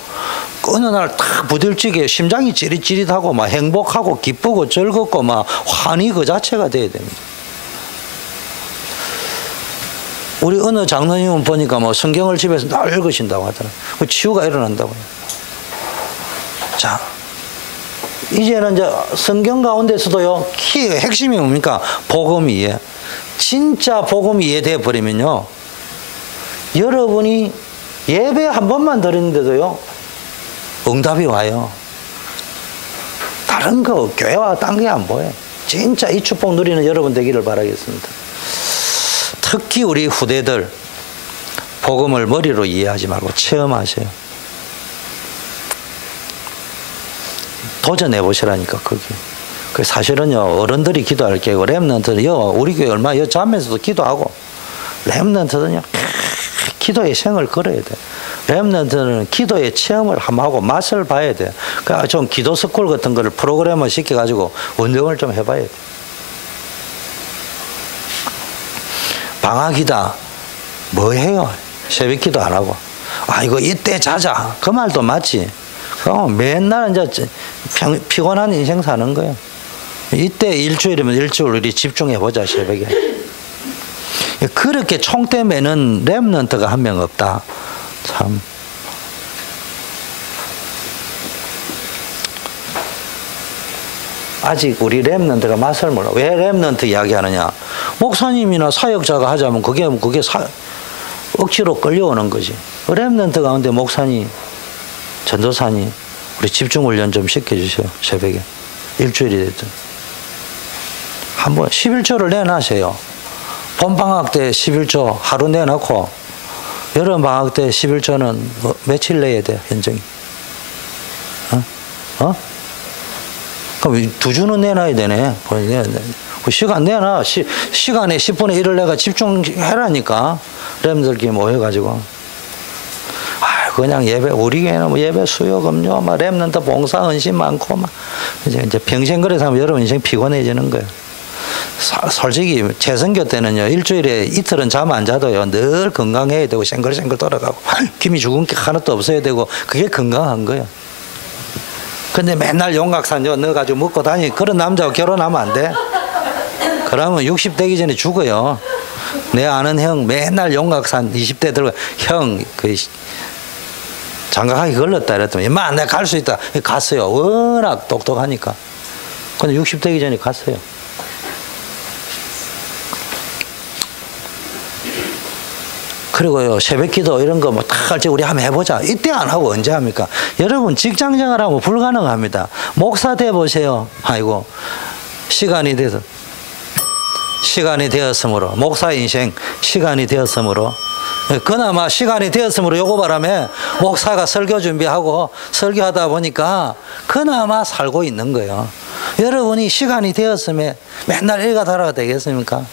어느 날 딱 부딪히게 심장이 찌릿찌릿하고 막 행복하고 기쁘고 즐겁고 막 환희 그 자체가 돼야 됩니다. 우리 어느 장로님은 보니까 뭐 성경을 집에서 늘 읽으신다고 하더라고요. 그 치유가 일어난다고요. 자, 이제는 이제 성경 가운데서도요, 핵심이 뭡니까? 복음 이해. 진짜 복음이 이해돼 버리면요, 여러분이 예배 한 번만 드렸는데도요, 응답이 와요. 다른 거, 교회와 딴 게 안 보여요. 진짜 이 축복 누리는 여러분 되기를 바라겠습니다. 특히 우리 후대들, 복음을 머리로 이해하지 말고 체험하세요. 도전해 보시라니까, 그게. 그 사실은요, 어른들이 기도할 게고, 렘넌트는요, 우리 교회 얼마, 자면서도 기도하고, 렘넌트는요, 기도의 생을 걸어야 돼. 렘넌트는 기도의 체험을 한번 하고 맛을 봐야 돼. 그러니까 좀 기도 스쿨 같은 거를 프로그램을 시켜가지고 운동을 좀 해봐야 돼. 방학이다. 뭐 해요? 새벽 기도 안 하고. 아, 이거 이때 자자. 그 말도 맞지. 맨날 이제 피곤한 인생 사는 거예요. 이때 일주일이면 일주일 우리 집중해보자, 새벽에. 그렇게 총대 매는 렘넌트가 한 명 없다. 참. 아직 우리 렘넌트가 맛을 몰라. 왜 렘넌트 이야기하느냐? 목사님이나 사역자가 하자면 그게 억지로 끌려오는 거지. 렘넌트 가운데 목사님, 전도사님, 우리 집중훈련 좀 시켜주세요. 새벽에. 일주일이 됐든. 한번 11조를 내놔세요. 봄방학 때 11조 하루 내놓고, 여름방학 때 11조는 뭐 며칠 내야 돼, 현정이? 그럼 2주는 내놔야 되네. 그 시간 내놔. 시간에 10분의 1을 내가 집중해라니까. 렘들끼리 모여가지고. 그냥 예배, 우리 교회는 뭐 예배 수요, 금요, 막 렘넌트 봉사, 헌신 많고, 막. 이제 평생 그래서 하면 여러분 인생 피곤해지는 거예요. 솔직히 재선교 때는요, 일주일에 이틀은 잠 안 자도요, 늘 건강해야 되고 쌩글쌩글 돌아가고 김이 죽은 게 하나도 없어야 되고, 그게 건강한 거예요. 근데 맨날 용각산 넣어가지고 먹고 다니, 그런 남자하고 결혼하면 안 돼. 그러면 60 되기 전에 죽어요. 내 아는 형 맨날 용각산 20대 들고, 형 장가가기 걸렸다 이랬더니, 임마 내가 갈 수 있다. 갔어요. 워낙 똑똑하니까. 근데 60 되기 전에 갔어요. 그리고요, 새벽기도 이런 거 뭐 다 같이 우리 한번 해보자. 이때 안 하고 언제 합니까? 여러분 직장생활하고 불가능합니다. 목사 돼 보세요. 아이고, 시간이 되었으므로, 목사 인생 시간이 되었으므로, 그나마 시간이 되었으므로 요거 바람에 목사가 설교 준비하고 설교하다 보니까 그나마 살고 있는 거예요. 여러분이 시간이 되었으면 맨날 일가 달아가 되겠습니까?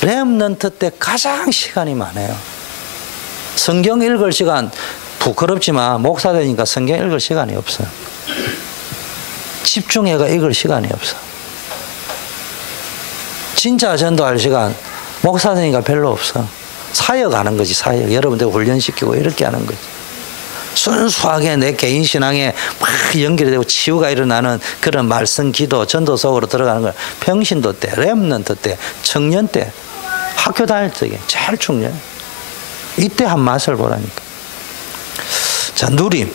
렘넌트 때 가장 시간이 많아요. 성경 읽을 시간, 부끄럽지만 목사 되니까 성경 읽을 시간이 없어요. 집중해가 읽을 시간이 없어. 진짜 전도할 시간, 목사 되니까 별로 없어. 사역하는 거지, 사역. 여러분들 훈련시키고 이렇게 하는 거지. 순수하게 내 개인 신앙에 막 연결이 되고 치유가 일어나는 그런 말씀, 기도, 전도 속으로 들어가는 걸 평신도 때, 렘넌트 때, 청년 때, 학교 다닐 때 제일 중요해. 이때 한 맛을 보라니까. 자, 누림.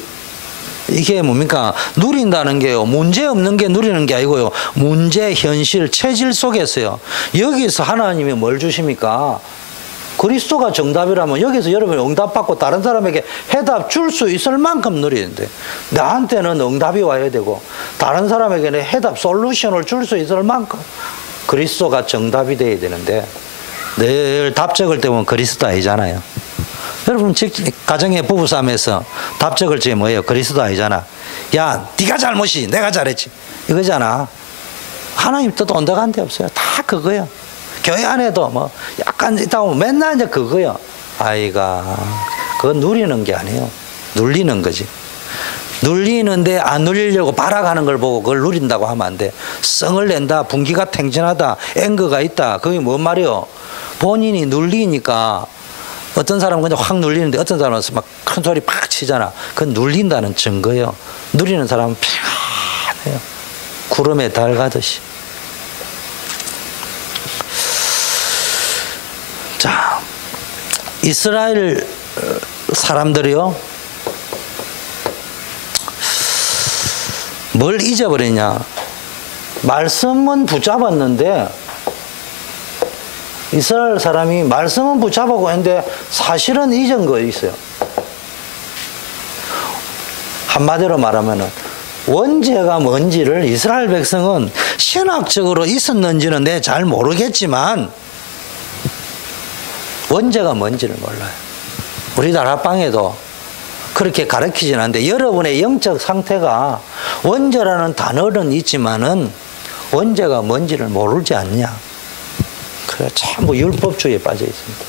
이게 뭡니까? 누린다는 게요, 문제 없는 게 누리는 게 아니고요, 문제, 현실, 체질 속에서요, 여기서 하나님이 뭘 주십니까? 그리스도가 정답이라면 여기서 여러분이 응답받고 다른 사람에게 해답 줄 수 있을 만큼 누리는데, 나한테는 응답이 와야 되고 다른 사람에게는 해답, 솔루션을 줄 수 있을 만큼 그리스도가 정답이 돼야 되는데, 늘 답 적을 때 보면 그리스도 아니잖아요. 여러분 가정의 부부싸움에서 답 적을 때 뭐예요? 그리스도 아니잖아. 야, 네가 잘못이 내가 잘했지, 이거잖아. 하나님 뜻 온다간 데 없어요. 다 그거예요. 교회 안에도 뭐 약간 있다 보면 맨날 이제 그거요. 아이가, 그건 누리는 게 아니에요. 눌리는 거지. 눌리는데 안 눌리려고 발악하는 걸 보고 그걸 누린다고 하면 안 돼. 성을 낸다, 분기가 탱진하다, 앵거가 있다. 그게 뭔 말이요? 본인이 눌리니까, 어떤 사람은 그냥 확 눌리는데 어떤 사람은 막 큰 소리 팍 치잖아. 그건 눌린다는 증거예요. 누리는 사람은 편해요. 구름에 달 가듯이. 자, 이스라엘 사람들이요, 뭘 잊어버리냐. 말씀은 붙잡았는데, 이스라엘 사람이 말씀은 붙잡고 했는데 사실은 잊은 거 있어요. 한마디로 말하면은 원죄가 뭔지를 이스라엘 백성은 신학적으로 있었는지는 내 잘 모르겠지만 원죄가 뭔지를 몰라요. 우리 다락방에도 그렇게 가르치진 않는데 여러분의 영적 상태가 원죄라는 단어는 있지만은 원죄가 뭔지를 모르지 않냐. 그래, 전부 율법주의에 빠져 있습니다.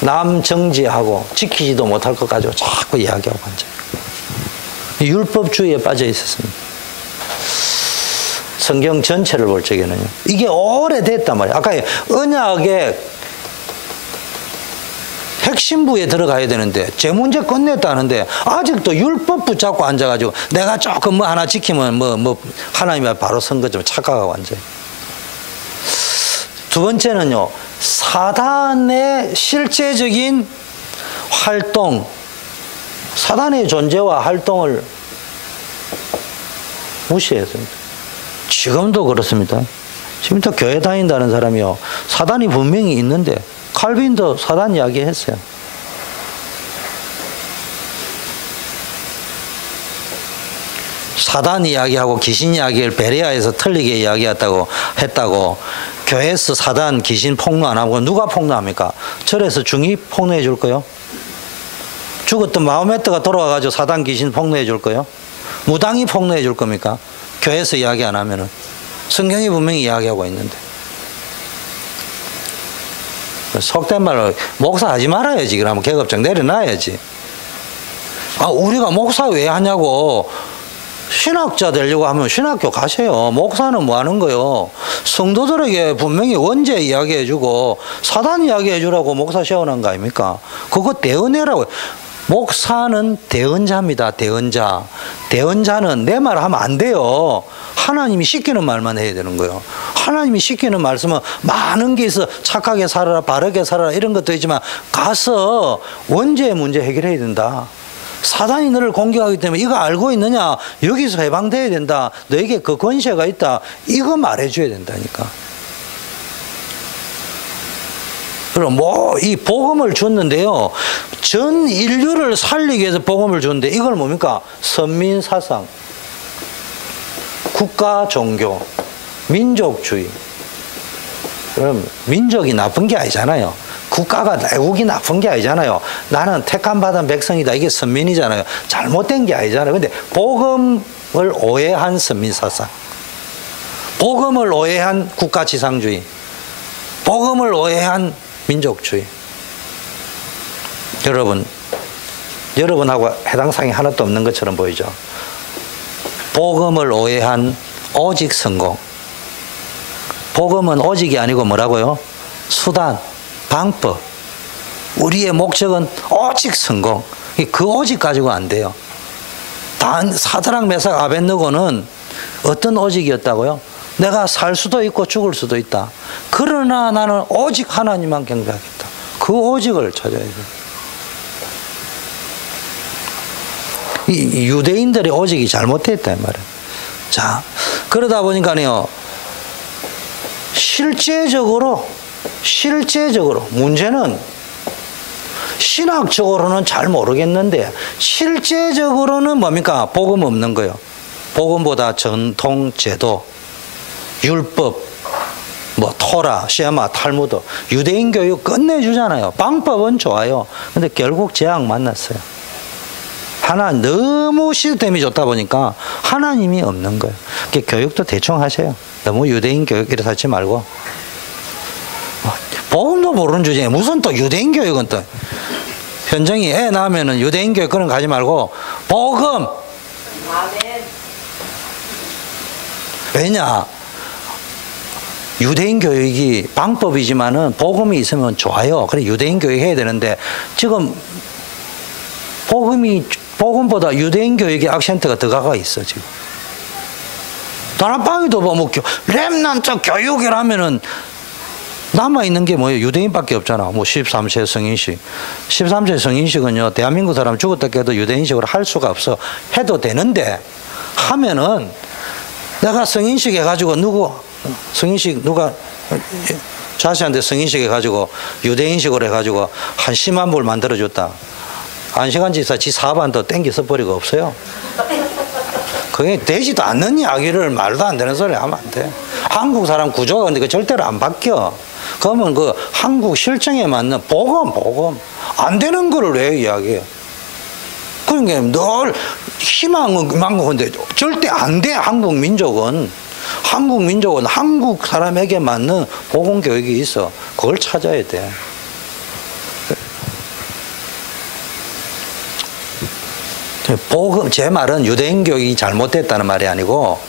남 정지하고 지키지도 못할 것 가지고 자꾸 이야기하고 앉아요. 율법주의에 빠져 있었습니다. 성경 전체를 볼 적에는요. 이게 오래됐단 말이에요. 아까 언약의 핵심부에 들어가야 되는데 제 문제 끝냈다는데 아직도 율법 붙잡고 앉아가지고 내가 조금 뭐 하나 지키면 뭐 하나님이 바로 선 것처럼 착각하고 앉아요. 두 번째는요, 사단의 실제적인 활동, 사단의 존재와 활동을 무시했습니다. 지금도 그렇습니다. 지금도 교회 다닌다는 사람이요, 사단이 분명히 있는데 칼빈도 사단 이야기 했어요. 사단 이야기하고 귀신 이야기를 베레아에서 틀리게 이야기했다고 교회에서 사단 귀신 폭로 안 하고 누가 폭로합니까? 절에서 중이 폭로해 줄 거요? 죽었던 마호메트가 돌아와가지고 사단 귀신 폭로해 줄 거요? 무당이 폭로해 줄 겁니까? 교회에서 이야기 안 하면은. 성경이 분명히 이야기하고 있는데. 속된 말로 목사 하지 말아야지. 그러면 계급장 내려놔야지. 아, 우리가 목사 왜 하냐고. 신학자 되려고 하면 신학교 가세요. 목사는 뭐 하는 거요? 성도들에게 분명히 원죄 이야기해주고 사단 이야기해주라고 목사 시원한 거 아닙니까? 그거 대언해라고. 목사는 대언자입니다. 대언자. 대언자는 내 말 하면 안 돼요. 하나님이 시키는 말만 해야 되는 거예요. 하나님이 시키는 말씀은 많은 게 있어. 착하게 살아라, 바르게 살아라, 이런 것도 있지만 가서 원죄의 문제 해결해야 된다. 사단이 너를 공격하기 때문에 이거 알고 있느냐? 여기서 해방돼야 된다. 너에게 그 권세가 있다. 이거 말해줘야 된다니까. 그럼 이 복음을 줬는데요, 전 인류를 살리기 위해서 복음을 줬는데 이걸 뭡니까? 선민사상, 국가 종교, 민족주의. 그럼 민족이 나쁜 게 아니잖아요. 국가가 내국이 나쁜 게 아니잖아요. 나는 택함받은 백성이다. 이게 선민이잖아요. 잘못된 게 아니잖아요. 근데 복음을 오해한 선민사상, 복음을 오해한 국가지상주의, 복음을 오해한 민족주의. 여러분하고 해당 사항이 하나도 없는 것처럼 보이죠. 복음을 오해한 오직 성공. 복음은 오직이 아니고 뭐라고요? 수단, 방법. 우리의 목적은 오직 성공. 그 오직 가지고 안 돼요. 사드락 메삭 아벳느고는 어떤 오직이었다고요? 내가 살 수도 있고 죽을 수도 있다. 그러나 나는 오직 하나님만 경배하겠다. 그 오직을 찾아야 돼요. 이 유대인들의 오직이 잘못됐다 이 말이에요. 자, 그러다 보니까요, 실제적으로 문제는 신학적으로는 잘 모르겠는데 실제적으로는 뭡니까? 복음 없는 거예요. 복음보다 전통, 제도, 율법, 토라, 시아마, 탈무드, 유대인 교육 끝내주잖아요. 방법은 좋아요. 근데 결국 재앙 만났어요. 너무 시스템이 좋다 보니까 하나님이 없는 거예요. 교육도 대충 하세요. 너무 유대인 교육 이렇게 하지 말고. 복음도 모르는 주제에 무슨 또 유대인 교육은 또. 현정이 애 낳으면은 유대인 교육 그런 거 하지 말고 복음. 왜냐? 유대인 교육이 방법이지만은 복음이 있으면 좋아요. 그래 유대인 교육 해야 되는데 지금 복음보다 유대인 교육의 악센트가 더 가까이 있어 지금. 다락방에도 뭐 렘넌트 교육이라면은 남아있는 게 뭐예요? 유대인밖에 없잖아. 뭐 13세 성인식. 13세 성인식은요, 대한민국 사람 죽었다 깨도 유대인식으로 할 수가 없어. 해도 되는데, 하면은, 내가 성인식 해가지고 성인식 누가, 자식한테 성인식 해가지고, 유대인식으로 해가지고, 한 10만 불 만들어줬다. 안시간 지사 지 사반도 땡겨 써버리고 없어요. 그게 되지도 않는 이야기를 말도 안 되는 소리 하면 안 돼. 한국 사람 구조가 근데 그 절대로 안 바뀌어. 그러면 그 한국 실정에 맞는 복음. 안 되는 거를 왜 이야기해요? 그러니까 늘 희망은 많은데 절대 안 돼. 한국 민족은 한국 사람에게 맞는 복음 교육이 있어. 그걸 찾아야 돼. 복음, 제 말은 유대인 교육이 잘못됐다는 말이 아니고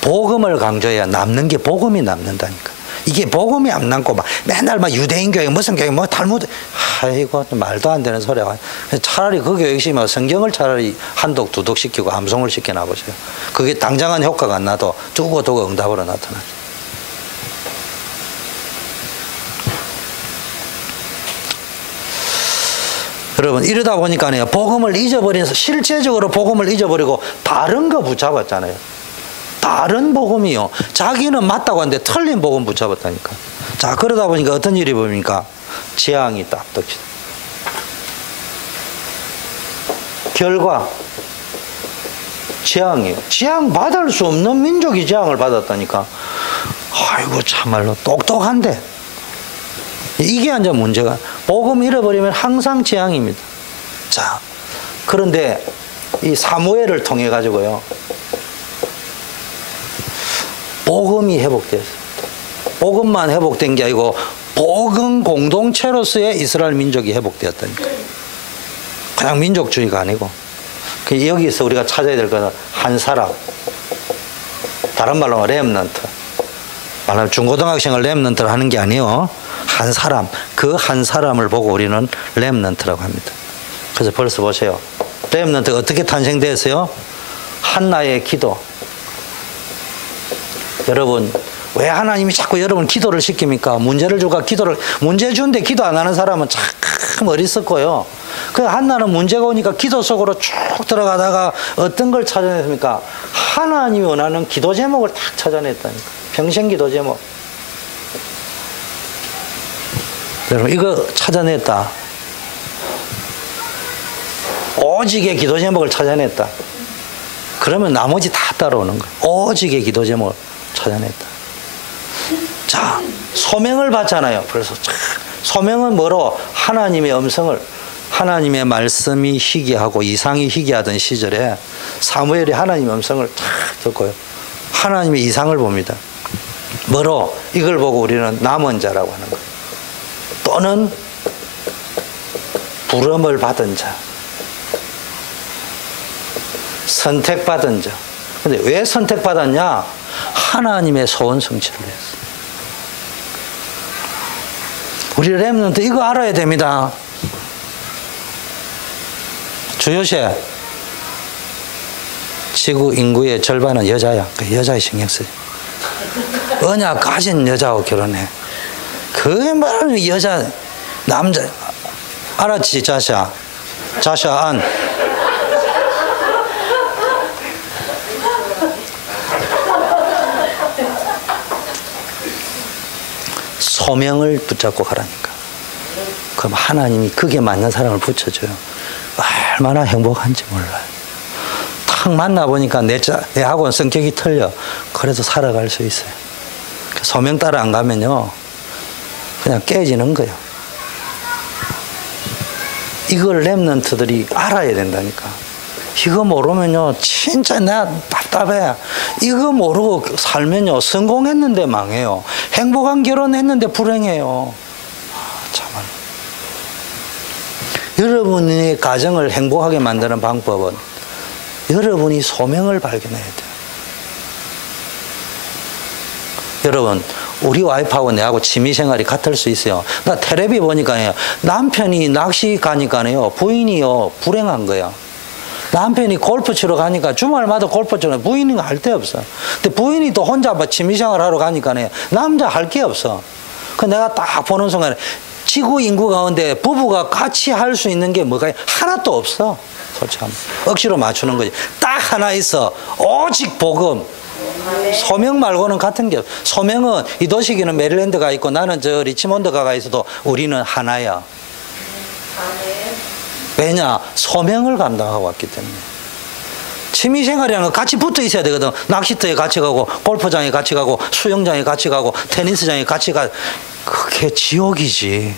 복음을 강조해야 남는 게 복음이 남는다니까. 이게 복음이 안 남고 막 맨날 막 유대인 교육 무슨 교육 뭐 탈무드, 아이고 말도 안 되는 소리야. 차라리 그 교육이면 성경을 차라리 한독 두독 시키고 암송을 시켜놔 보세요. 그게 당장한 효과가 안 나도 두고두고 응답으로 나타나죠. 여러분 이러다 보니까요, 복음을 잊어버려서 실제적으로 복음을 잊어버리고 다른 거 붙잡았잖아요. 다른 복음이요. 자기는 맞다고 하는데 틀린 복음 붙잡았다니까. 자, 그러다 보니까 어떤 일이 보입니까? 재앙이 딱 덮치다. 결과 재앙이에요. 재앙 받을 수 없는 민족이 재앙을 받았다니까. 아이고 참말로 똑똑한데. 이게 이제 문제가, 복음 잃어버리면 항상 재앙입니다. 자, 그런데 이 사무엘을 통해 가지고요, 복음이 회복됐어요. 복음만 회복된 게 아니고 복음 공동체로서의 이스라엘 민족이 회복되었다니까. 그냥 민족주의가 아니고. 여기서 우리가 찾아야 될 것은 한 사람, 다른 말로 렘넌트, 말하면 중고등학생을 렘넌트를 하는 게 아니에요. 한 사람, 그 한 사람을 보고 우리는 렘넌트라고 합니다. 그래서 벌써 보세요. 렘넌트가 어떻게 탄생됐어요? 한나의 기도. 여러분, 왜 하나님이 자꾸 여러분 기도를 시킵니까? 문제를 주고 문제 주는데 기도 안 하는 사람은 참 어리석고요. 그 한나는 문제가 오니까 기도 속으로 쭉 들어가다가 어떤 걸 찾아냈습니까? 하나님이 원하는 기도 제목을 딱 찾아냈다니까. 평생 기도 제목. 여러분, 이거 찾아냈다. 오직의 기도 제목을 찾아냈다. 그러면 나머지 다 따라오는 거예요. 오직의 기도 제목을 찾아냈다. 자, 소명을 받잖아요. 그래서 소명은 뭐로? 하나님의 음성을, 하나님의 말씀이 희귀하고 이상이 희귀하던 시절에 사무엘이 하나님의 음성을 탁 듣고요, 하나님의 이상을 봅니다. 뭐로? 이걸 보고 우리는 남은 자라고 하는 거예요. 또는 부름을 받은 자, 선택받은 자. 근데 왜 선택받았냐? 하나님의 소원 성취를 했어. 우리 렘넌트 이거 알아야 됩니다. 주요세, 지구 인구의 절반은 여자야. 그 여자에 신경 써요. 언약 가진 여자하고 결혼해. 그게 말하는 여자, 남자. 알았지, 자샤? 자샤 안. 소명을 붙잡고 가라니까. 그럼 하나님이 그게 맞는 사람을 붙여줘요. 얼마나 행복한지 몰라요. 탁 만나보니까 내하고는 성격이 틀려. 그래도 살아갈 수 있어요. 소명 따라 안 가면요, 그냥 깨지는 거예요. 이걸 렘넌트들이 알아야 된다니까. 이거 모르면요, 진짜 나 답답해. 이거 모르고 살면요, 성공했는데 망해요. 행복한 결혼했는데 불행해요. 참말. 여러분의 가정을 행복하게 만드는 방법은 여러분이 소명을 발견해야 돼요. 여러분, 우리 와이프하고 내하고 취미생활이 같을 수 있어요. 나 텔레비 보니까요, 남편이 낚시 가니까요, 부인이요, 불행한 거야. 남편이 골프 치러 가니까 주말마다 골프 치러, 부인은 할 데 없어. 근데 부인이 또 혼자 뭐 취미생활 하러 가니까요, 남자 할 게 없어. 그 내가 딱 보는 순간에 지구 인구 가운데 부부가 같이 할 수 있는 게 뭐가 하나도 없어. 솔직히 억지로 맞추는 거지. 딱 하나 있어. 오직 복음. 소명 말고는 같은 게 없어. 소명은 이 도시기는 메릴랜드가 있고 나는 저 리치몬드가 가 있어도 우리는 하나야. 왜냐? 소명을 감당하고 왔기 때문에. 취미생활이라는 건 같이 붙어 있어야 되거든. 낚시터에 같이 가고 골프장에 같이 가고 수영장에 같이 가고 테니스장에 같이 가. 그게 지옥이지.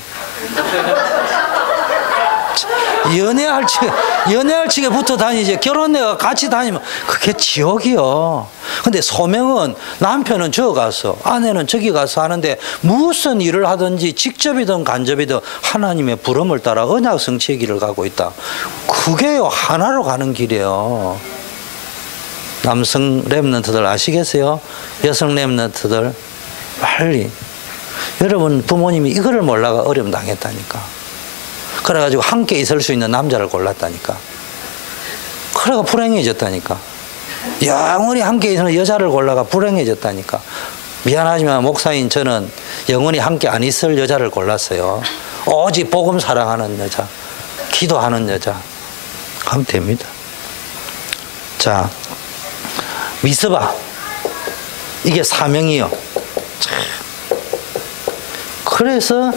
연애할 적에 붙어 다니지. 결혼해가 같이 다니면 그게 지옥이요. 근데 소명은 남편은 저 가서 아내는 저기 가서 하는데 무슨 일을 하든지 직접이든 간접이든 하나님의 부름을 따라 언약 성취의 길을 가고 있다. 그게요 하나로 가는 길이에요. 남성 랩런트들 아시겠어요? 여성 랩런트들 빨리. 여러분 부모님이 이거를 몰라가 어려움 당했다니까. 그래가지고 함께 있을 수 있는 남자를 골랐다니까. 그래가 불행해졌다니까. 영원히 함께 있는 여자를 골라가 불행해졌다니까. 미안하지만 목사인 저는 영원히 함께 안 있을 여자를 골랐어요. 오직 복음 사랑하는 여자, 기도하는 여자 하면 됩니다. 자, 미스바 이게 사명이요. 그래서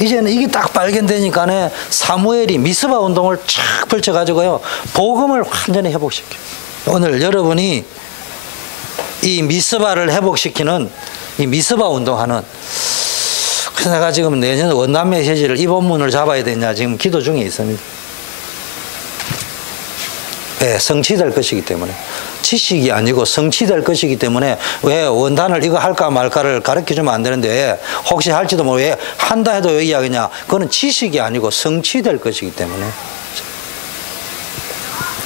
이제는 이게 딱 발견되니까 사무엘이 미스바 운동을 쫙 펼쳐가지고요 복음을 완전히 회복시켜요. 오늘 여러분이 이 미스바를 회복시키는 이 미스바 운동하는, 그래서 내가 지금 내년 원단 메시지를 이 본문을 잡아야 되냐 지금 기도 중에 있습니다. 네, 성취될 것이기 때문에. 지식이 아니고 성취될 것이기 때문에 왜 원단을 이거 할까 말까를 가르쳐주면 안 되는데 왜 혹시 할지도 모르고 왜 한다 해도 왜 이야기냐. 그거는 지식이 아니고 성취될 것이기 때문에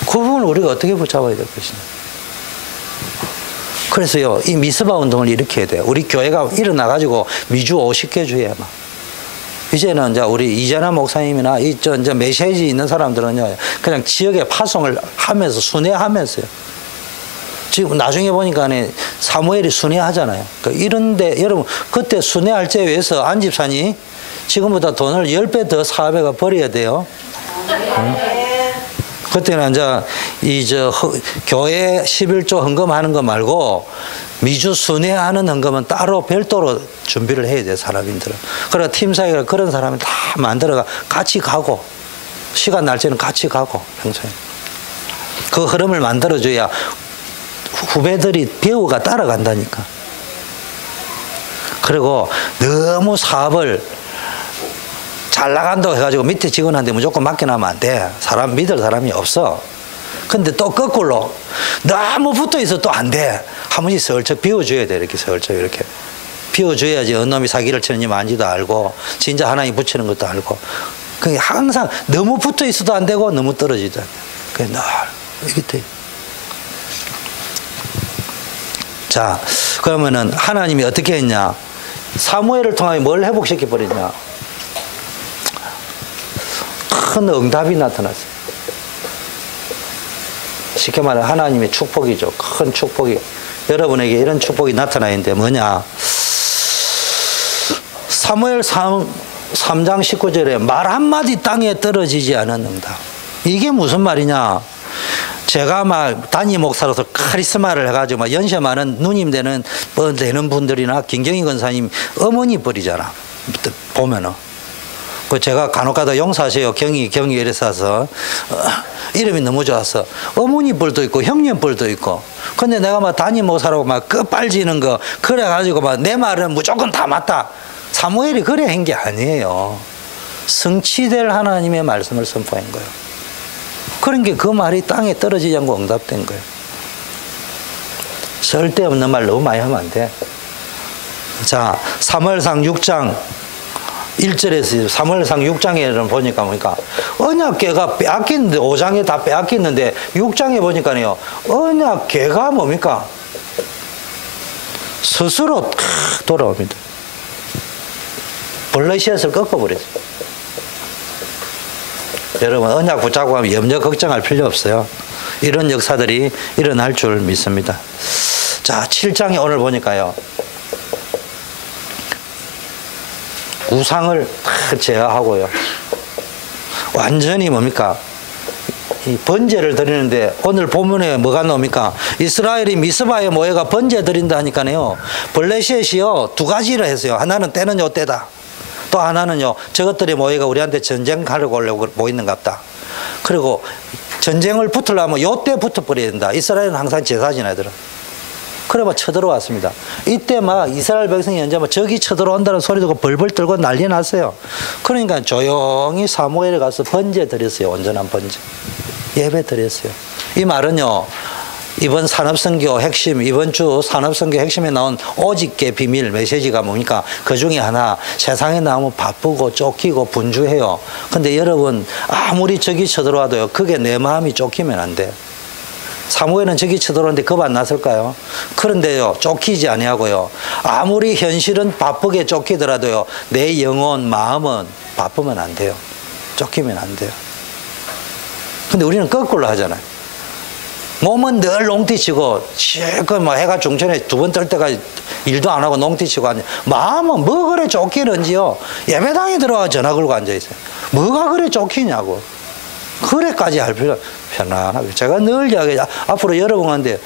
그 부분을 우리가 어떻게 붙잡아야 될 것이냐. 그래서요 이 미스바 운동을 일으켜야 돼요. 우리 교회가 일어나가지고 미주 50개 주에 막 이제는 이제 우리 이재나 목사님이나 이제 메시지 있는 사람들은요 그냥 지역에 파송을 하면서 순회하면서요. 지금 나중에 보니까 사무엘이 순회하잖아요. 그러니까 이런데 여러분 그때 순회할 때 위해서 안 집사니 지금보다 돈을 10배 더 사업에가 벌어야 돼요. 그때는 이제 교회 11조 헌금하는 거 말고 미주 순회하는 헌금은 따로 별도로 준비를 해야 돼요, 사람들은. 그래서 팀사회가 그런 사람을 다 만들어가 같이 가고 시간 날 때는 같이 가고 평소에 그 흐름을 만들어줘야 후배들이 배우가 따라간다니까. 그리고 너무 사업을 잘 나간다고 해가지고 밑에 직원한테 무조건 맡겨놓으면 안 돼. 사람 믿을 사람이 없어. 근데 또 거꾸로 너무 붙어 있어 또 안 돼. 한 번씩 슬쩍 비워줘야 돼. 이렇게 슬쩍 이렇게 비워줘야지 어느 놈이 사기를 치는지 뭔지도 알고 진짜 하나님 붙이는 것도 알고. 그게 항상 너무 붙어 있어도 안 되고 너무 떨어지도 안 돼. 그게 늘 이렇게 돼. 자, 그러면은 하나님이 어떻게 했냐? 사무엘을 통하여 뭘 회복시켜 버리냐? 큰 응답이 나타났어요. 쉽게 말해 하나님의 축복이죠. 큰 축복이. 여러분에게 이런 축복이 나타나 있는데 뭐냐? 사무엘 3장 19절에 말 한마디 땅에 떨어지지 않은 응답. 이게 무슨 말이냐? 제가 막 단임 목사로서 카리스마를 해가지고 막 연세 많은 누님 되는 분들이나 김경희 권사님 어머니 뻘이잖아. 보면은. 그 제가 간혹가다 용사하세요. 경희 이래서 이름이 너무 좋았어. 어머니 뻘도 있고 형님 뻘도 있고. 근데 내가 막 단임 목사라고 막 끝발지는 거 그래가지고 막 내 말은 무조건 다 맞다. 사무엘이 그래 한 게 아니에요. 성취될 하나님의 말씀을 선포한 거예요. 그런 게 그 말이 땅에 떨어지지 않고 응답된 거예요. 쓸데없는 말 너무 많이 하면 안 돼. 자, 사무엘상 6장 1절에서 사무엘상 6장에는 보니까 언약궤가 빼앗겼는데 5장에 다 빼앗겼는데 6장에 보니까요 언약궤가 뭡니까? 스스로 돌아옵니다. 블러시앗을 꺾어버렸어요. 여러분 언약 붙잡고 하면 염려 걱정할 필요 없어요. 이런 역사들이 일어날 줄 믿습니다. 자, 7장에 오늘 보니까요 우상을 다 제어하고요. 완전히 뭡니까? 이 번제를 드리는데 오늘 본문에 뭐가 나옵니까? 이스라엘이 미스바에 모여가 번제 드린다 하니까요. 블레셋이요 2가지를 했어요. 하나는 때는 요 때다. 또 하나는요 저것들이 모여가 우리한테 전쟁하려고 하려고 모이는갑다. 그리고 전쟁을 붙으려면 요 때 붙어버려야 된다. 이스라엘은 항상 제사 지내더라. 그래 막 쳐들어왔습니다. 이때 막 이스라엘 백성이 이제 막 적이 쳐들어온다는 소리 듣고 벌벌 떨고 난리 났어요. 그러니까 조용히 사무엘에 가서 번제 드렸어요. 온전한 번제. 예배 드렸어요. 이 말은요, 이번 산업선교 핵심, 이번 주 산업선교 핵심에 나온 오직계 비밀 메시지가 뭡니까? 그 중에 하나, 세상에 나오면 바쁘고 쫓기고 분주해요. 근데 여러분, 아무리 적이 쳐들어와도요, 그게 내 마음이 쫓기면 안 돼요. 사무엘은 적이 쳐들어오는데 겁 안 났을까요? 그런데요, 쫓기지 아니하고요. 아무리 현실은 바쁘게 쫓기더라도요, 내 영혼, 마음은 바쁘면 안 돼요. 쫓기면 안 돼요. 근데 우리는 거꾸로 하잖아요. 몸은 늘 농티치고, 실컷 뭐 해가 중천에 2번 뜰 때까지 일도 안 하고 농티치고 앉아. 마음은 뭐 그래 쫓기는지요. 예배당에 들어가 전화 걸고 앉아있어요. 뭐가 그래 쫓기냐고. 그래까지 할 필요 편안하게. 제가 늘 이야기해요. 앞으로 여러분한테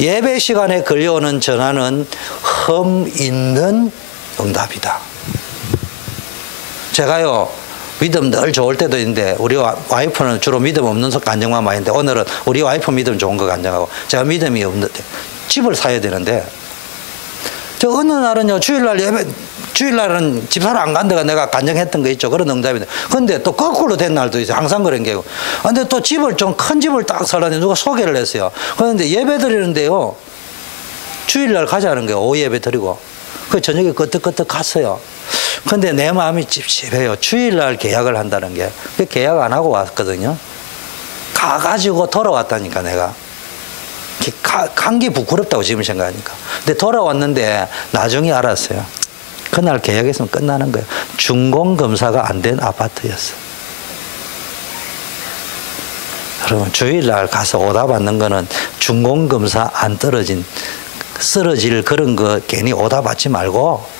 예배 시간에 걸려오는 전화는 흠 있는 응답이다. 제가요, 믿음 늘 좋을 때도 있는데 우리 와이프는 주로 믿음 없는 간증만 많이 했는데 오늘은 우리 와이프 믿음 좋은 거 간증하고 제가 믿음이 없는데 집을 사야 되는데 저 어느 날은요 주일날은 집사를 안 간다가 내가 간증했던 거 있죠. 그런 응답인데 근데 또 거꾸로 된 날도 있어요. 항상 그런 게고 근데 또 집을 좀 큰 집을 딱 살라는데 누가 소개를 했어요. 그런데 예배 드리는데요 주일날 가자는 거예요. 오후 예배 드리고 그 저녁에 끄떡끄떡 갔어요. 근데 내 마음이 찝찝해요. 주일날 계약을 한다는 게. 계약 안 하고 왔거든요. 가가지고 돌아왔다니까, 내가. 간 게 부끄럽다고 지금 생각하니까. 근데 돌아왔는데 나중에 알았어요. 그날 계약했으면 끝나는 거예요. 준공검사가 안 된 아파트였어요. 여러분, 주일날 가서 오다 받는 거는 준공검사 안 쓰러질 그런 거 괜히 오다 받지 말고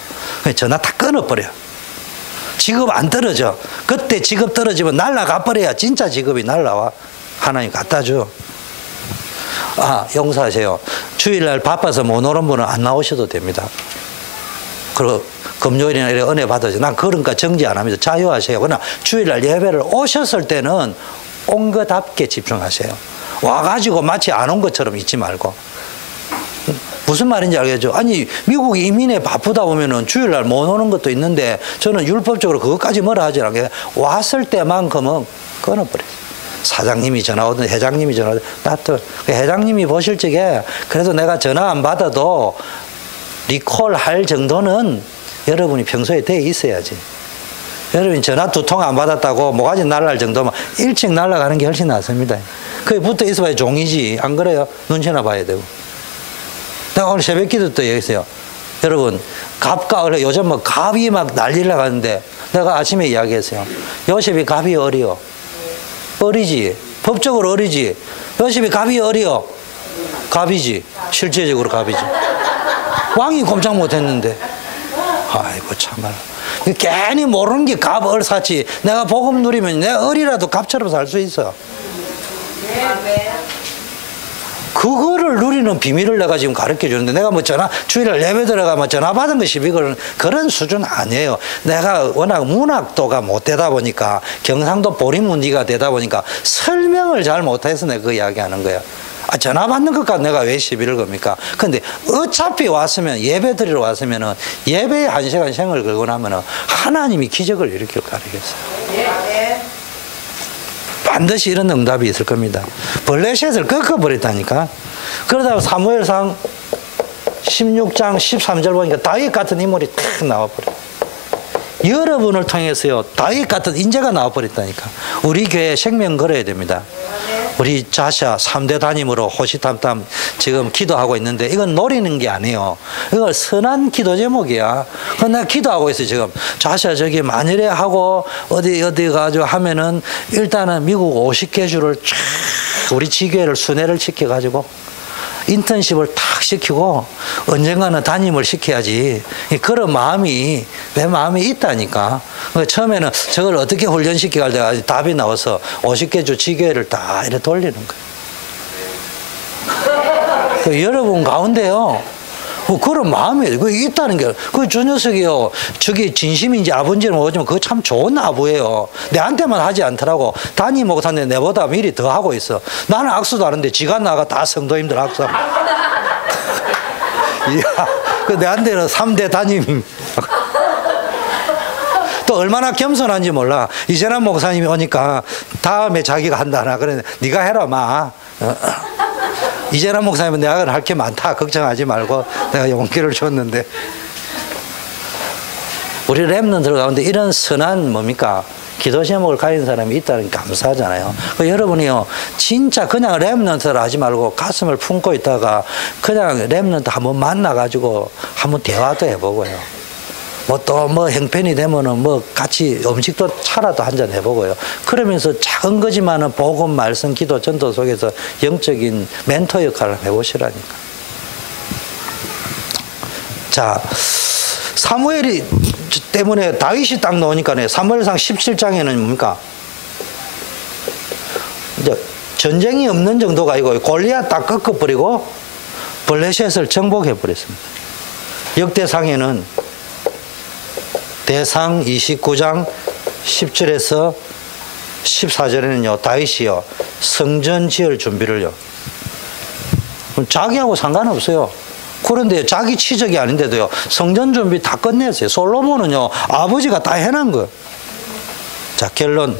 전화 다 끊어버려. 직업 안 떨어져. 그때 직업 떨어지면 날라가 버려야 진짜 직업이 날라와. 하나님 갖다 줘. 용서하세요. 주일날 바빠서 못 오는 분은 안 나오셔도 됩니다. 그리고 금요일이나 이렇게 은혜 받아서 난 그러니까 정지 안 합니다. 자유하세요. 그러나 주일날 예배를 오셨을 때는 온 것답게 집중하세요. 와가지고 마치 안 온 것처럼 있지 말고. 무슨 말인지 알겠죠? 아니 미국 이민에 바쁘다 보면은 주일날 못 오는 것도 있는데 저는 율법적으로 그것까지 뭐라 하지 않게 왔을 때만큼은 끊어버려요. 사장님이 전화 오든 회장님이 전화 오든 놔둬. 회장님이 보실 적에 그래도 내가 전화 안 받아도 리콜 할 정도는 여러분이 평소에 돼 있어야지. 여러분이 전화 2통 안 받았다고 모가지 날라갈 정도면 일찍 날아가는 게 훨씬 낫습니다. 거기 붙어 있어봐야 종이지. 안 그래요? 눈치나 봐야 되고. 내가 오늘 새벽 기도 때 얘기했어요. 여러분, 갑과 요즘 뭐 갑이 막 난리를 나가는데 내가 아침에 이야기했어요. 요셉이 갑이 어리요. 어리지. 법적으로 어리지. 요셉이 갑이 어리요. 갑이지. 실제적으로 갑이지. 왕이 꼼짝 못했는데. 아이고 참말. 괜히 모르는 게 갑 얼사치. 내가 복음 누리면 내 어리라도 갑처럼 살 수 있어. 그거를 누리는 비밀을 내가 지금 가르쳐 주는데 내가 뭐 주일날 예배 들어가면 전화 받은 거 시비 거는 그런 수준 아니에요. 내가 워낙 문학도가 못 되다 보니까 경상도 보리문디가 되다 보니까 설명을 잘 못해서 내가 그 이야기 하는 거야. 전화 받는 것까지 내가 왜 시비를 겁니까? 근데 어차피 왔으면 예배 드리러 왔으면은 예배에 1시간 생을 걸고 나면은 하나님이 기적을 일으킬 가르쳤어요. 반드시 이런 응답이 있을 겁니다. 블레셋을 꺾어버렸다니까. 그러다가 사무엘상 16장 13절 보니까 다윗 같은 인물이 탁 나와버려. 여러분을 통해서요 다윗 같은 인재가 나와버렸다니까. 우리 교회에 생명 걸어야 됩니다. 우리 자샤 3대 담임으로 호시탐탐 지금 기도하고 있는데 이건 노리는 게 아니에요. 이건 선한 기도 제목이야. 그건 내가 기도하고 있어요 지금. 자샤 저기 만일에 하고 어디 가지고 하면은 일단은 미국 50개주를 쫙 우리 지교회를 순회를 시켜가지고 인턴십을 탁 시키고 언젠가는 담임을 시켜야지. 그런 마음이 내 마음에 있다니까. 처음에는 저걸 어떻게 훈련시키고 할 때가 답이 나와서 50개 주 지교회를 다 이렇게 돌리는 거예요. 여러분 가운데요. 그런 마음이 있다는 게, 저 녀석이요. 저게 진심인지 아버지는 모르지만 그거 참 좋은 아부예요. 내한테만 하지 않더라고. 담임하고 탔는데 내보다 미리 더 하고 있어. 나는 악수도 하는데 지가 나가 다 성도님들 악수하고. 이야, 내한테는 3대 담임. 또 얼마나 겸손한지 몰라. 이재남 목사님이 오니까 다음에 자기가 한다 하나. 그래, 네가 해라, 마. 이재남 목사님은 내가 할 게 많다. 걱정하지 말고 내가 용기를 줬는데. 우리 렘넌트 가운데 이런 선한 뭡니까? 기도 제목을 가진 사람이 있다는 게 감사하잖아요. 여러분이요, 진짜 그냥 렘넌트를 하지 말고 가슴을 품고 있다가 그냥 렘넌트 한번 만나가지고 한번 대화도 해보고요. 또 형편이 되면은 같이 음식도 차라도 한잔 해보고요. 그러면서 작은 거지만은 복음, 말씀, 기도, 전도 속에서 영적인 멘토 역할을 해보시라니까. 자, 사무엘이 때문에 다윗이 딱 나오니까요. 사무엘상 17장에는 뭡니까? 이제 전쟁이 없는 정도가 아니고 골리앗 딱 꺾어버리고 블레셋을 정복해버렸습니다. 역대상에는 대상 29장 10절에서 14절에는요, 다윗이요, 성전 지을 준비를요. 자기하고 상관없어요. 그런데 자기 치적이 아닌데도요, 성전 준비 다 끝냈어요. 솔로몬은요, 아버지가 다 해놓은 거예요. 자, 결론만.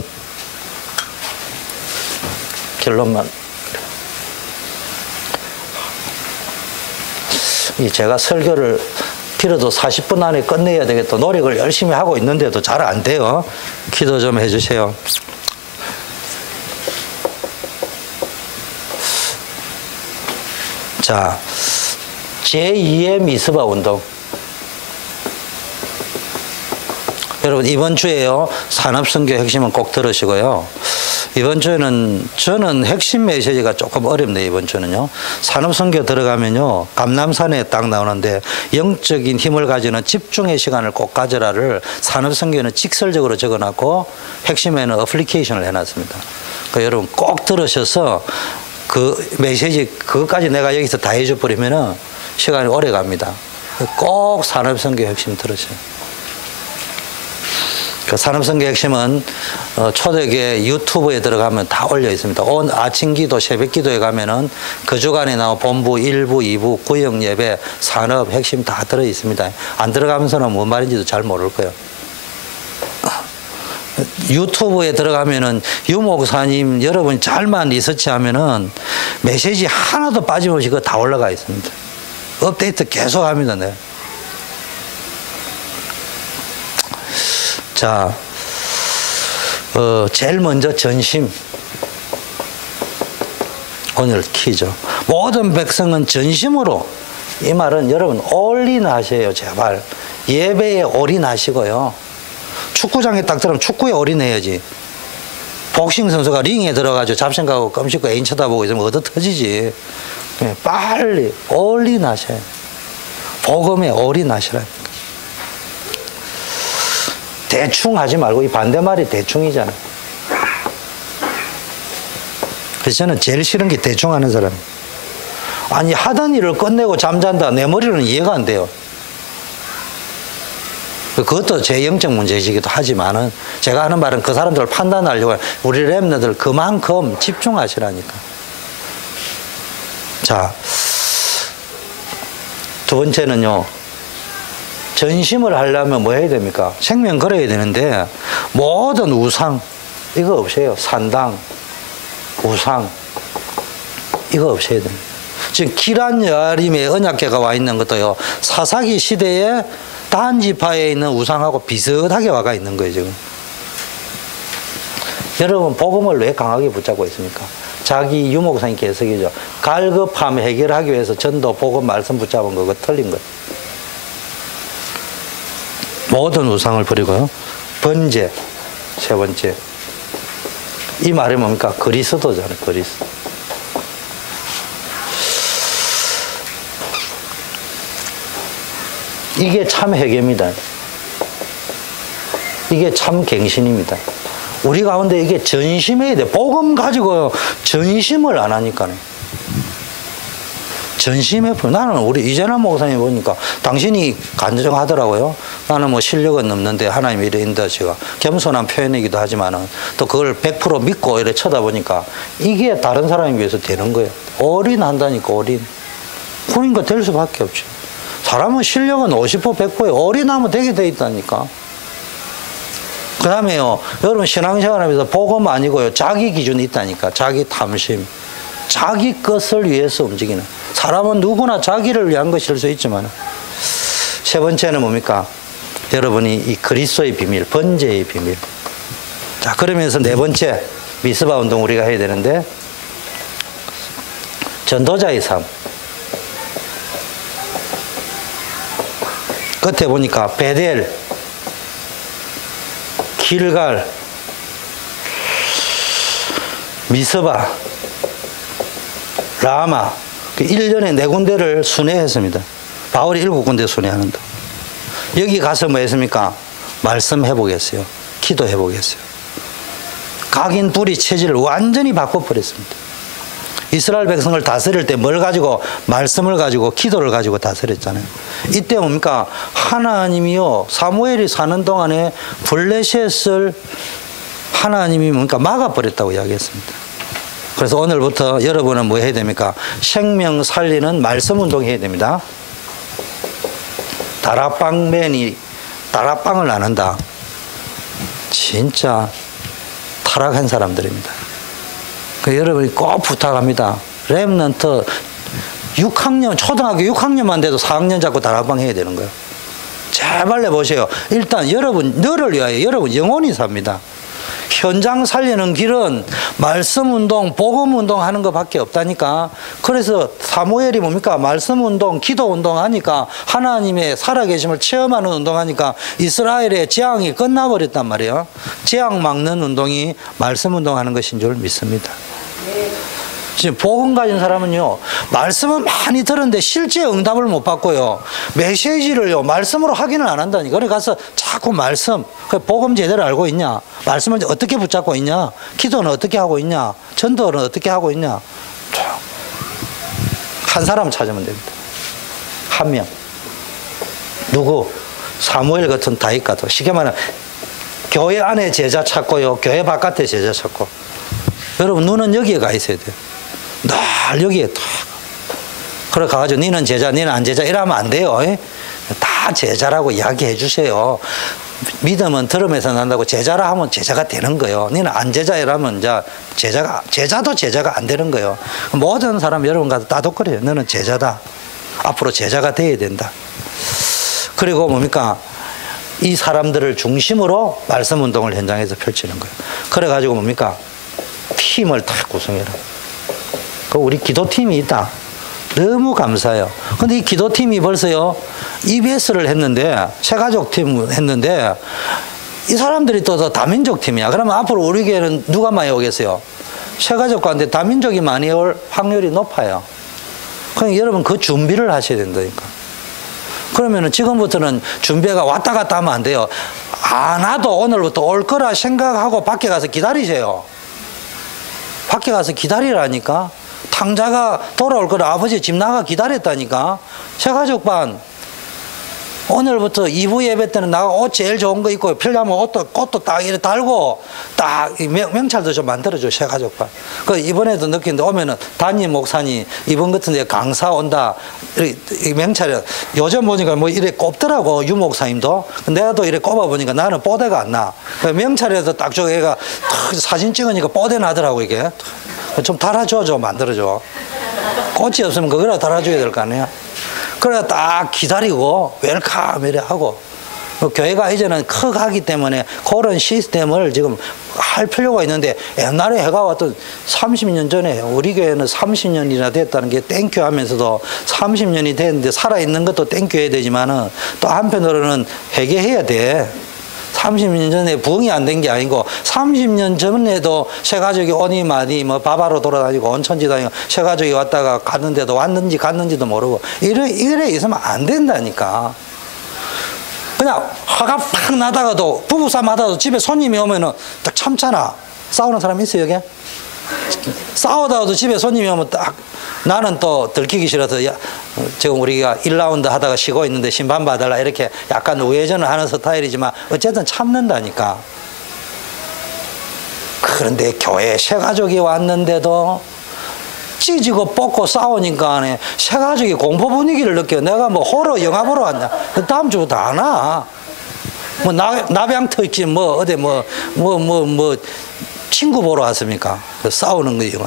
제가 설교를 길어도 40분 안에 끝내야 되겠다. 노력을 열심히 하고 있는데도 잘 안 돼요. 기도 좀 해주세요. 자, 제2의 미스바 운동. 여러분, 이번 주에요, 산업선교 핵심은 꼭 들으시고요. 이번 주에는 저는 핵심 메시지가 조금 어렵네요. 이번 주는요. 산업선교 들어가면요, 감람산에 딱 나오는데 영적인 힘을 가지는 집중의 시간을 꼭 가져라를 산업선교는 직설적으로 적어놨고 핵심에는 어플리케이션을 해놨습니다. 그러니까 여러분 꼭 들으셔서 그 메시지 그것까지 내가 여기서 다 해줘 버리면은 시간이 오래 갑니다. 꼭 산업선교 핵심 들으세요. 그 산업선교 핵심은 초대교회 유튜브에 들어가면 다 올려 있습니다. 온 아침 기도, 새벽 기도에 가면은 그 주간에 나온 본부 1부, 2부, 구역 예배, 산업 핵심 다 들어 있습니다. 안 들어가면서는 뭔 말인지도 잘 모를 거예요. 유튜브에 들어가면은 유 목사님 여러분 잘만 리서치하면은 메시지 하나도 빠짐없이 그거 다 올라가 있습니다. 업데이트 계속 합니다. 네. 자, 제일 먼저 전심. 오늘 키죠. 모든 백성은 전심으로. 이 말은 여러분 올인하세요. 제발. 예배에 올인하시고요. 축구장에 딱 들어가면 축구에 올인해야지. 복싱 선수가 링에 들어가지고 잡생각하고 껌 씹고 애인 쳐다보고 있으면 얻어 터지지. 빨리 올인하셔요. 복음에 올인하시라니까. 대충 하지 말고, 이 반대말이 대충이잖아요. 그래서 저는 제일 싫은 게 대충 하는 사람. 아니, 하던 일을 끝내고 잠잔다. 내 머리로는 이해가 안 돼요. 그것도 제 영적 문제이기도 하지만은 제가 하는 말은 그 사람들을 판단하려고 우리 렘너들 그만큼 집중하시라니까. 자, 두 번째는요. 전심을 하려면 뭐 해야 됩니까? 생명 걸어야 되는데 모든 우상 이거 없애요. 산당, 우상 이거 없애야 됩니다. 지금 기란 여아림의 언약궤가 와 있는 것도요. 사사기 시대에 단지파에 있는 우상하고 비슷하게 와가 있는 거예요. 지금. 여러분 복음을 왜 강하게 붙잡고 있습니까? 자기 유목사님 계석이죠. 갈급함 해결하기 위해서 전도 복음 말씀 붙잡은 거고 틀린 거예요. 모든 우상을 버리고요. 번제, 세 번째. 이 말이 뭡니까? 그리스도잖아요. 그리스도. 이게 참 회개입니다. 이게 참 갱신입니다. 우리 가운데 이게 전심해야 돼. 복음 가지고 전심을 안 하니까요. 전심해. 나는 우리 이재남 목사님 보니까 당신이 간증하더라고요. 나는 뭐 실력은 없는데 하나님 이래 인도하시고 겸손한 표현이기도 하지만은 또 그걸 100% 믿고 이래 쳐다보니까 이게 다른 사람에 비해서 되는 거예요. 올인한다니까, 올인. 그러니까 될 수밖에 없죠. 사람은 실력은 50% 100%에 올인하면 되게 돼 있다니까. 그 다음에요, 여러분 신앙생활 하면서 복음 아니고요, 자기 기준이 있다니까. 자기 탐심, 자기 것을 위해서 움직이는. 사람은 누구나 자기를 위한 것일 수 있지만, 세 번째는 뭡니까? 여러분이 이 그리스도의 비밀, 번제의 비밀. 자, 그러면서 네 번째 미스바 운동 우리가 해야 되는데, 전도자의 삶. 끝에 보니까 베델, 길갈, 미스바, 라마, 1년에 4군데를 순회했습니다. 바울이 7군데 순회하는다. 여기 가서 뭐 했습니까? 말씀 해보겠어요. 기도 해보겠어요. 각인 뿌리 체질을 완전히 바꿔버렸습니다. 이스라엘 백성을 다스릴 때 뭘 가지고? 말씀을 가지고, 기도를 가지고 다스렸잖아요. 이때 뭡니까? 하나님이요, 사무엘이 사는 동안에 블레셋을 하나님이 뭡니까? 막아버렸다고 이야기했습니다. 그래서 오늘부터 여러분은 뭐 해야 됩니까? 생명 살리는 말씀 운동 해야 됩니다. 다락방맨이 다락방을 안 한다. 진짜 타락한 사람들입니다. 여러분이 꼭 부탁합니다. 렘넌트 6학년, 초등학교 6학년만 돼도 4학년 잡고 다락방 해야 되는 거예요. 제발 내보세요. 일단 여러분, 너를 위하여 여러분 영원히 삽니다. 현장 살리는 길은 말씀 운동, 복음 운동 하는 것밖에 없다니까. 그래서 사무엘이 뭡니까? 말씀 운동, 기도 운동 하니까 하나님의 살아계심을 체험하는 운동 하니까 이스라엘의 재앙이 끝나버렸단 말이에요. 재앙 막는 운동이 말씀 운동하는 것인 줄 믿습니다. 지금 복음 가진 사람은요, 말씀은 많이 들었는데 실제 응답을 못 받고요, 메시지를요 말씀으로 확인을 안 한다니까. 그래 가서 자꾸 말씀, 복음 제대로 알고 있냐, 말씀을 어떻게 붙잡고 있냐, 기도는 어떻게 하고 있냐, 전도는 어떻게 하고 있냐. 한 사람 찾으면 됩니다. 한 명. 누구? 사무엘 같은 다윗 같은. 쉽게 말하면 교회 안에 제자 찾고요, 교회 바깥에 제자 찾고. 여러분 눈은 여기에 가 있어야 돼요. 늘 여기에 딱. 그래 가가지고 니는 제자, 니는 안 제자 이러면 안 돼요. 다 제자라고 이야기해 주세요. 믿음은 들음에서 난다고 제자라 하면 제자가 되는 거예요. 니는 안 제자 이러면 이제 제자도 제자가 안 되는 거예요. 모든 사람 여러분 가서 따독거려요. 너는 제자다. 앞으로 제자가 돼야 된다. 그리고 뭡니까? 이 사람들을 중심으로 말씀 운동을 현장에서 펼치는 거예요. 그래 가지고 뭡니까? 팀을 다 구성해라. 우리 기도팀이 있다. 너무 감사해요. 근데 이 기도팀이 벌써요, EBS를 했는데, 새가족 팀 했는데, 이 사람들이 또 다민족 팀이야. 그러면 앞으로 우리 교회는 누가 많이 오겠어요? 새가족 가운데 다민족이 많이 올 확률이 높아요. 그러니까 여러분 그 준비를 하셔야 된다니까. 그러면은 지금부터는 준비가 왔다 갔다 하면 안 돼요. 안 와도 오늘부터 올 거라 생각하고 밖에 가서 기다리세요. 밖에 가서 기다리라니까. 탕자가 돌아올 거라 아버지 집 나가 기다렸다니까. 새가족반 오늘부터 2부 예배 때는 나가 옷 제일 좋은 거 입고 필요하면 꽃도 딱 이렇게 달고 딱 명찰도 좀 만들어줘. 새가족반. 그 이번에도 느끼는데 오면은 담임 목사님 이번 같은 데 강사 온다 이 명찰이 요즘 보니까 뭐 이래 꼽더라고. 유 목사님도. 내가 또 이래 꼽아 보니까 나는 뽀대가 안 나. 명찰에서 딱 저 애가 사진 찍으니까 뽀대 나더라고. 이게 좀 달아줘. 좀 만들어줘. 꽃이 없으면 그거라 달아줘야 될 거 아니야. 그래 딱 기다리고 웰컴 이래 하고. 교회가 이제는 커가기 때문에 그런 시스템을 지금 할 필요가 있는데, 옛날에 해가 왔던 30년 전에 우리 교회는 30년이나 됐다는 게 땡큐 하면서도 30년이 됐는데 살아있는 것도 땡큐 해야 되지만은 또 한편으로는 회개해야 돼. 30년 전에 부흥이 안 된 게 아니고 30년 전에도 새가족이 오니 마니 뭐 바바로 돌아다니고 온천지 다니고 새가족이 왔다가 갔는데도 왔는지 갔는지도 모르고 이래 있으면 안 된다니까. 그냥 화가 팍 나다가도 부부싸움 하다가도 집에 손님이 오면은 딱 참잖아. 싸우는 사람 있어요 여기? 싸우다가도 집에 손님이 오면 딱 나는 또 들키기 싫어서 지금 우리가 1라운드 하다가 쉬고 있는데 심판 봐달라 이렇게 약간 우회전을 하는 스타일이지만 어쨌든 참는다니까. 그런데 교회에 새가족이 왔는데도 찢고 뽑고 싸우니까 새가족이 공포 분위기를 느껴. 내가 뭐 호러 영화 보러 왔냐? 다음 주부터 안 와. 뭐 나병터 있지 뭐 어디 뭐 친구 보러 왔습니까? 싸우는 거지.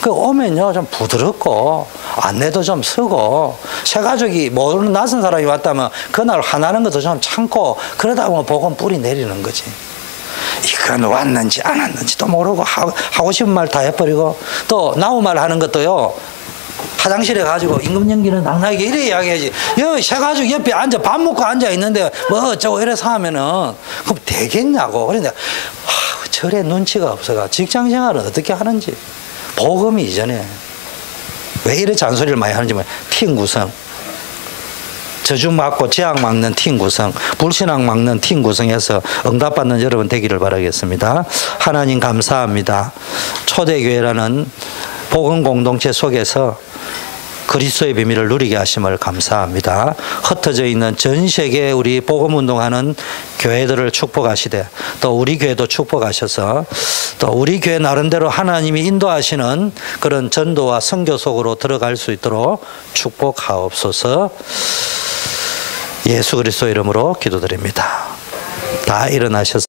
그 오면요 좀 부드럽고 안내도 좀 쓰고 새가족이 모르는 낯선 사람이 왔다면 그날 화나는 것도 좀 참고 그러다 보면 복음 뿌리 내리는 거지. 이건 왔는지 안 왔는지도 모르고 하고 싶은 말 다 해버리고 또 나무 말 하는 것도요 화장실에 가지고 임금연기는 낭낭하게 이래 이야기하지. 여기 새가족 옆에 앉아 밥 먹고 앉아 있는데 뭐 어쩌고 이래서 하면은 그럼 되겠냐고. 그런데 절에 눈치가 없어가 직장 생활은 어떻게 하는지 복음이 이전에 왜 이래 잔소리를 많이 하는지 몰라요. 팀 구성 저주 맞고 재앙 막는 팀 구성, 불신앙 막는 팀 구성해서 응답받는 여러분 되기를 바라겠습니다. 하나님 감사합니다. 초대교회라는 복음 공동체 속에서 그리스도의 비밀을 누리게 하심을 감사합니다. 흩어져 있는 전 세계 우리 복음 운동하는 교회들을 축복하시되 또 우리 교회도 축복하셔서 또 우리 교회 나름대로 하나님이 인도하시는 그런 전도와 선교 속으로 들어갈 수 있도록 축복하옵소서. 예수 그리스도 이름으로 기도드립니다. 다 일어나셔서